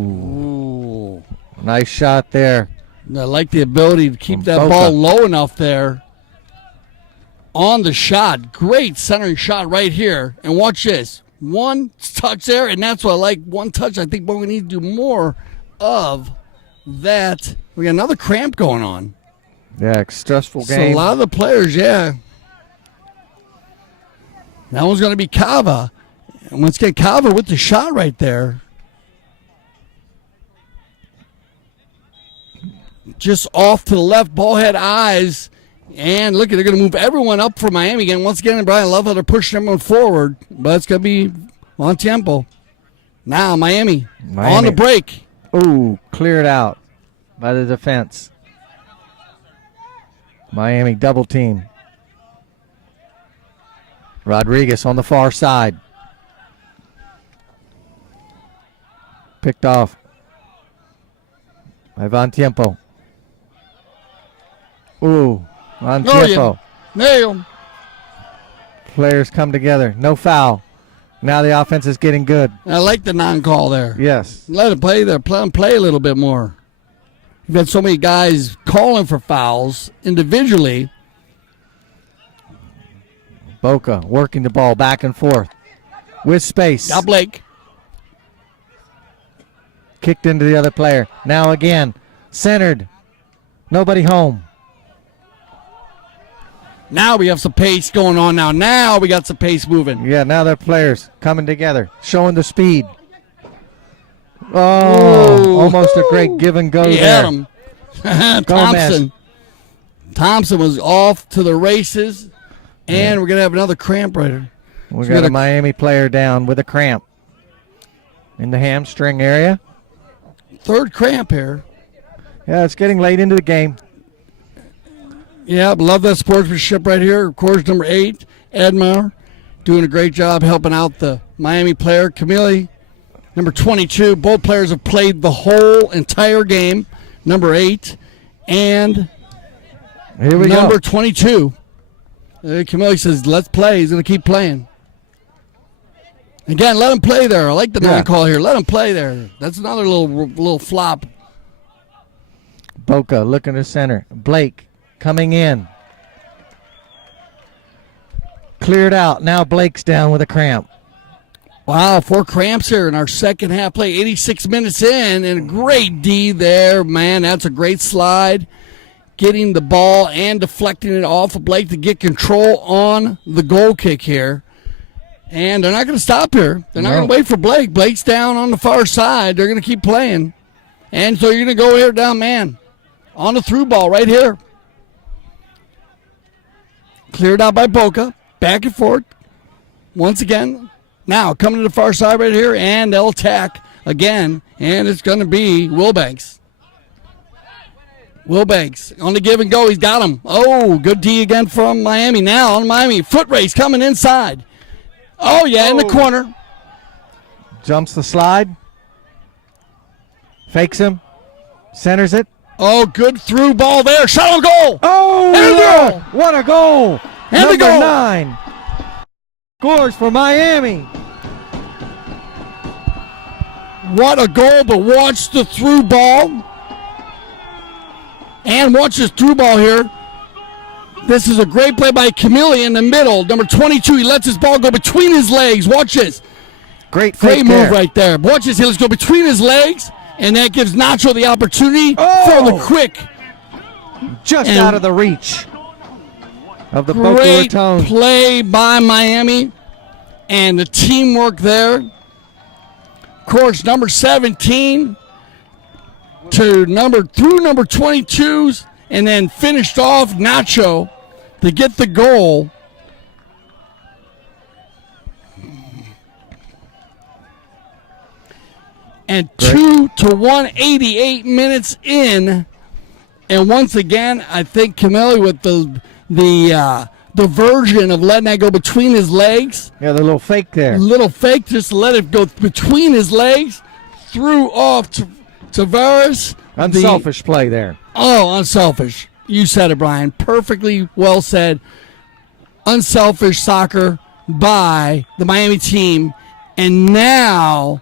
Oh. Nice shot there. I like the ability to keep that ball low enough there. On the shot. Great centering shot right here. And watch this. One touch there, and that's what I like. One touch. I think we need to do more of that. We got another cramp going on. Yeah, stressful game. So a lot of the players, yeah. That one's going to be Cava. And let's get Cava with the shot right there. Just off to the left, ball head eyes. And look, they're going to move everyone up for Miami again. Once again, Brian, I love how they're pushing everyone forward. But it's going to be on tempo. Now, Miami on the break. Ooh, cleared out by the defense. Miami double team. Rodriguez on the far side. Picked off by Van Tiempo. Ooh, Van Tiempo. Nail. Players come together. No foul. Now the offense is getting good. I like the non-call there. Yes. Let it play there. Play a little bit more. You've had so many guys calling for fouls individually. Boca working the ball back and forth with space. Got Blake. Kicked into the other player. Now again. Centered. Nobody home. Now we have some pace going on now. Now we got some pace moving. Yeah, now they're players coming together, showing the speed. Oh, almost a great give and go he there. Had him. Thompson was off to the races, and we're going to have another cramp right here. We got a Miami player down with a cramp in the hamstring area. Third cramp here. Yeah, it's getting late into the game. Yeah, love that sportsmanship right here. Of course, number 8, Edmar, doing a great job helping out the Miami player. Camille, number 22. Both players have played the whole entire game. Number 8 and here we number go. 22. Camille says, let's play. He's going to keep playing. Again, let him play there. I like the non-call here. Let him play there. That's another little flop. Boca looking to center. Blake coming in. Cleared out. Now Blake's down with a cramp. Wow, 4 cramps here in our second half play. 86 minutes in, and a great D there. Man, that's a great slide. Getting the ball and deflecting it off of Blake to get control on the goal kick here. And they're not going to stop here. They're not going to wait for Blake. Blake's down on the far side. They're going to keep playing. And so you're going to go here down, man, on the through ball right here. Cleared out by Boca. Back and forth. Once again. Now coming to the far side right here, and they'll attack again. And it's going to be Wilbanks. Wilbanks on the give and go. He's got him. Oh, good D again from Miami. Now on Miami. Foot race coming inside. Oh, yeah, in the corner. Jumps the slide. Fakes him. Centers it. Oh, good through ball there. Shot on goal. Oh, and a goal. What a goal. And Number a goal. 9 scores for Miami. What a goal, but watch the through ball. And watch this through ball here. This is a great play by Camille in the middle. Number 22, he lets his ball go between his legs. Watch this. Great move there. right there. Watch this. He'll go between his legs, and that gives Nacho the opportunity for the quick. Just out of the reach of the Boca Raton. Great play by Miami, and the teamwork there. Of course, number 17 to number 22s, and then finished off Nacho to get the goal. And 2-1, 88 minutes in. And once again, I think Camille with the version of letting that go between his legs. Yeah, the little fake there. Little fake, just let it go between his legs. Threw off to Tavares. Unselfish play there. Oh, unselfish. You said it, Brian. Perfectly well said. Unselfish soccer by the Miami team. And now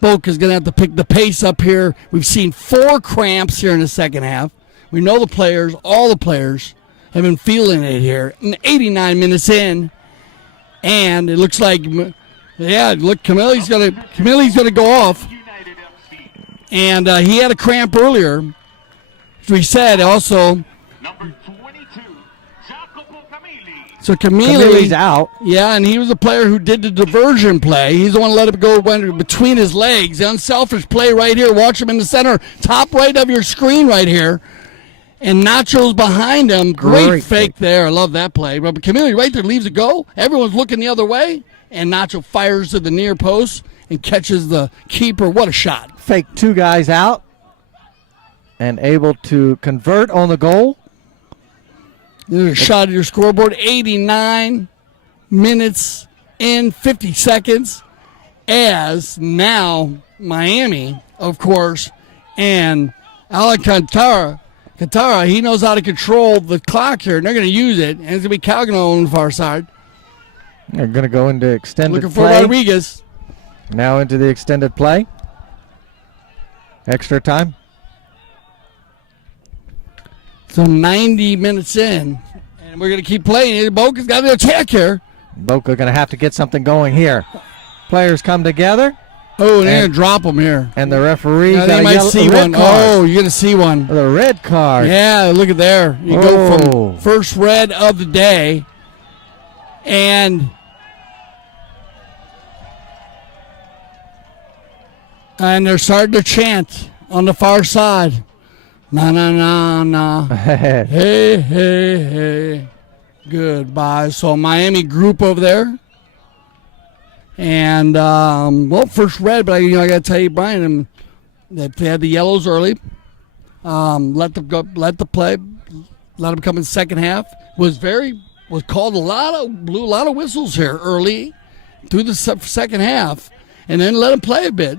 Boca's going to have to pick the pace up here. We've seen 4 cramps here in the second half. We know the players, all the players, have been feeling it here. 89 minutes in. And it looks like, look, Camille's going to go off. And he had a cramp earlier. As we said, also. Number 22, Jacopo Camilli. So Camille's out. Yeah, and he was a player who did the diversion play. He's the one who let it go between his legs. The unselfish play right here. Watch him in the center, top right of your screen right here. And Nacho's behind him. Great fake there. I love that play. But Camilli right there leaves it go. Everyone's looking the other way. And Nacho fires to the near post and catches the keeper. What a shot. Fake 2 guys out and able to convert on the goal. There's a shot at your scoreboard. 89 minutes in 50 seconds. As now Miami, of course, and Alcantara, he knows how to control the clock here, and they're going to use it. And it's going to be Calgano on the far side. They're going to go into extended Looking for play. Rodriguez. Now into the extended play. Extra time. So 90 minutes in, and we're going to keep playing. Boca's got the attack here. Boca going to have to get something going here. Players come together. Oh, they're going to drop them here. And the referee Yeah, got they a might yellow, see a red one. card. Oh, you're going to see one. The red card. Yeah, look at there. You Oh. go from first red of the day, and they're starting to chant on the far side. Na, na, na, na. Hey, hey, hey. Goodbye. So Miami group over there. And, first red, but I got to tell you, Brian, they had the yellows early. Let them play, let them come in second half. Was called blew a lot of whistles here early through the second half, and then let them play a bit.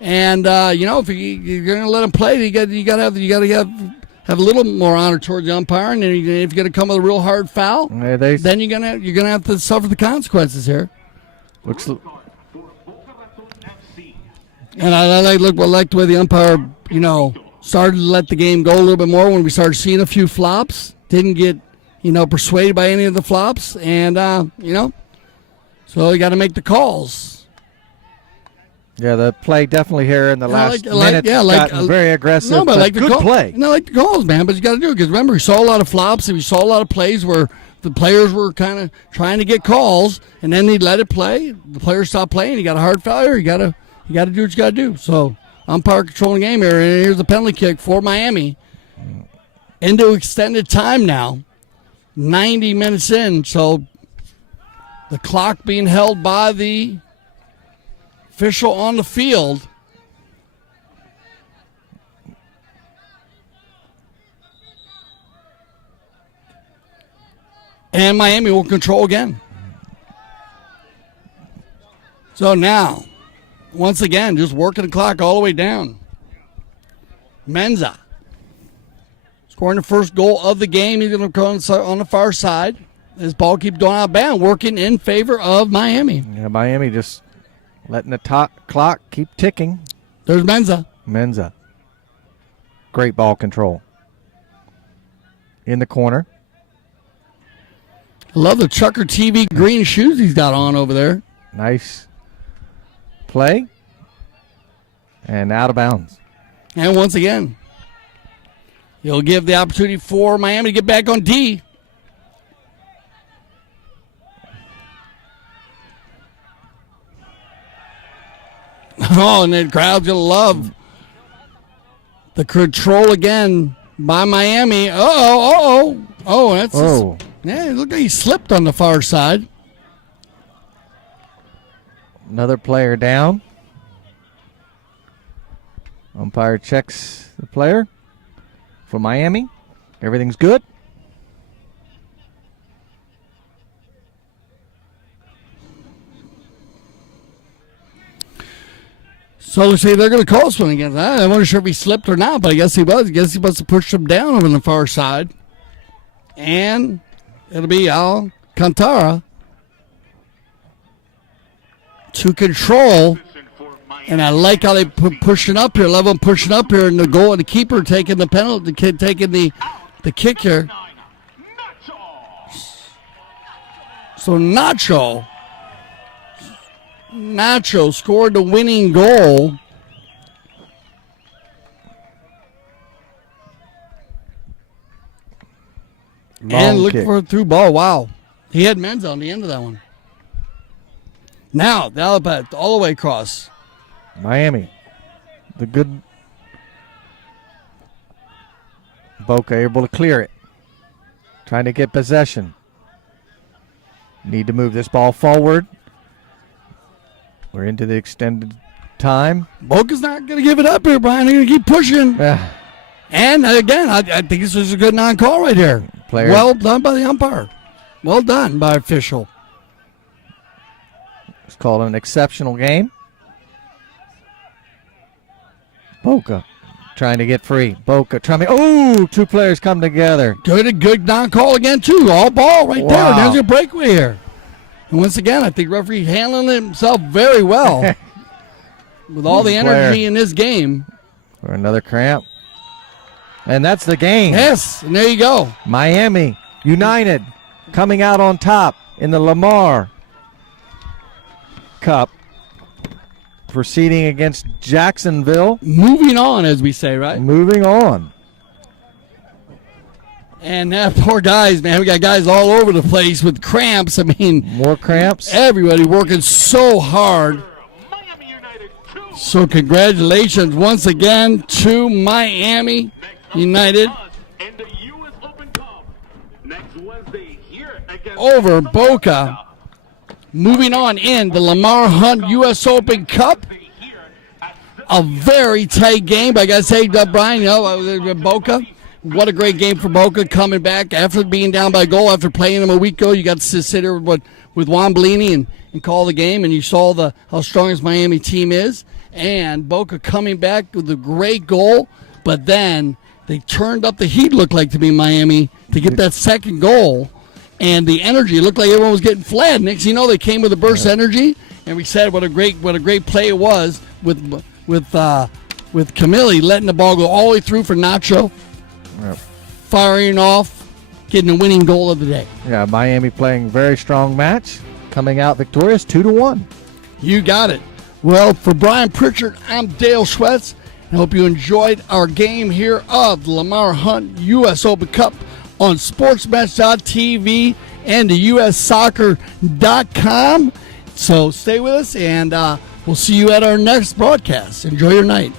And if you're going to let them play, you got to have a little more honor towards the umpire. And then if you're going to come with a real hard foul, then you're going to have to suffer the consequences here. And I like the way the umpire, started to let the game go a little bit more when we started seeing a few flops. Didn't get, persuaded by any of the flops, and so you got to make the calls. Yeah, the play definitely here in the last minute got very aggressive. No, but good play. I like the calls, man. But you got to do it because remember, we saw a lot of flops and we saw a lot of plays where the players were kind of trying to get calls, and then they let it play. The players stopped playing. You got a hard foul here. You got to do what you got to do. So umpire controlling the game here, and here's the penalty kick for Miami into extended time now. 90 minutes in, so the clock being held by the official on the field. And Miami will control again. So now, once again, just working the clock all the way down. Menza scoring the first goal of the game. He's going to come on the far side. This ball keeps going out of bounds, working in favor of Miami. Yeah, Miami just letting the clock keep ticking. There's Menza. Great ball control. In the corner. I love the Chucker TV green shoes he's got on over there. Nice play. And out of bounds. And once again, he'll give the opportunity for Miami to get back on D. Oh, and the crowd's going to love the control again by Miami. Oh, that's yeah, look like he slipped on the far side. Another player down. Umpire checks the player for Miami. Everything's good. So they say they're going to call this one again. I wasn't sure if he slipped or not, but I guess he was. I guess he must have pushed him down on the far side. And it'll be Alcantara to control. And I like how they pushing up here, love them pushing up here, and the goal and the keeper taking the penalty, taking the kick here. So Nacho scored the winning goal. And look for a through ball. Wow. He had Menza on the end of that one. Now, the Alabama all the way across. Miami. The good Boca able to clear it. Trying to get possession. Need to move this ball forward. We're into the extended time. Boca's not going to give it up here, Brian. They're going to keep pushing. And again, I think this is a good non-call right here. Player. Well done by the umpire. Well done by official. It's called an exceptional game. Boca trying to get free. Boca trying to. Two players come together. Good non-call again, too. All ball right there. Wow. There's your breakaway here. And once again, I think referee handling himself very well with all the energy in this game. For another cramp. And that's the game. Yes, and there you go. Miami United coming out on top in the Lamar Cup proceeding against Jacksonville. Moving on, as we say, right? Moving on. And poor guys, man. We got guys all over the place with cramps. I mean, more cramps. Everybody working so hard. So congratulations once again to Miami United over Boca. Moving on in the Lamar Hunt U.S. Open Cup. A very tight game. I got to say, Brian, Boca, what a great game for Boca coming back after being down by a goal after playing them a week ago. You got to sit here with Juan Bellini and call the game, and you saw how strong this Miami team is. And Boca coming back with a great goal, but then they turned up the heat, looked like to me, Miami, to get that second goal. And the energy, it looked like everyone was getting fled. Next thing you know, they came with a burst of energy, and we said what a great play it was with Camille letting the ball go all the way through for Nacho, firing off, getting the winning goal of the day. Yeah, Miami playing very strong match, coming out victorious 2-1. You got it. Well, for Brian Pritchard, I'm Dale Schwetz. I hope you enjoyed our game here of the Lamar Hunt U.S. Open Cup on Sportsmesh.tv and the USsoccer.com. So stay with us, and we'll see you at our next broadcast. Enjoy your night.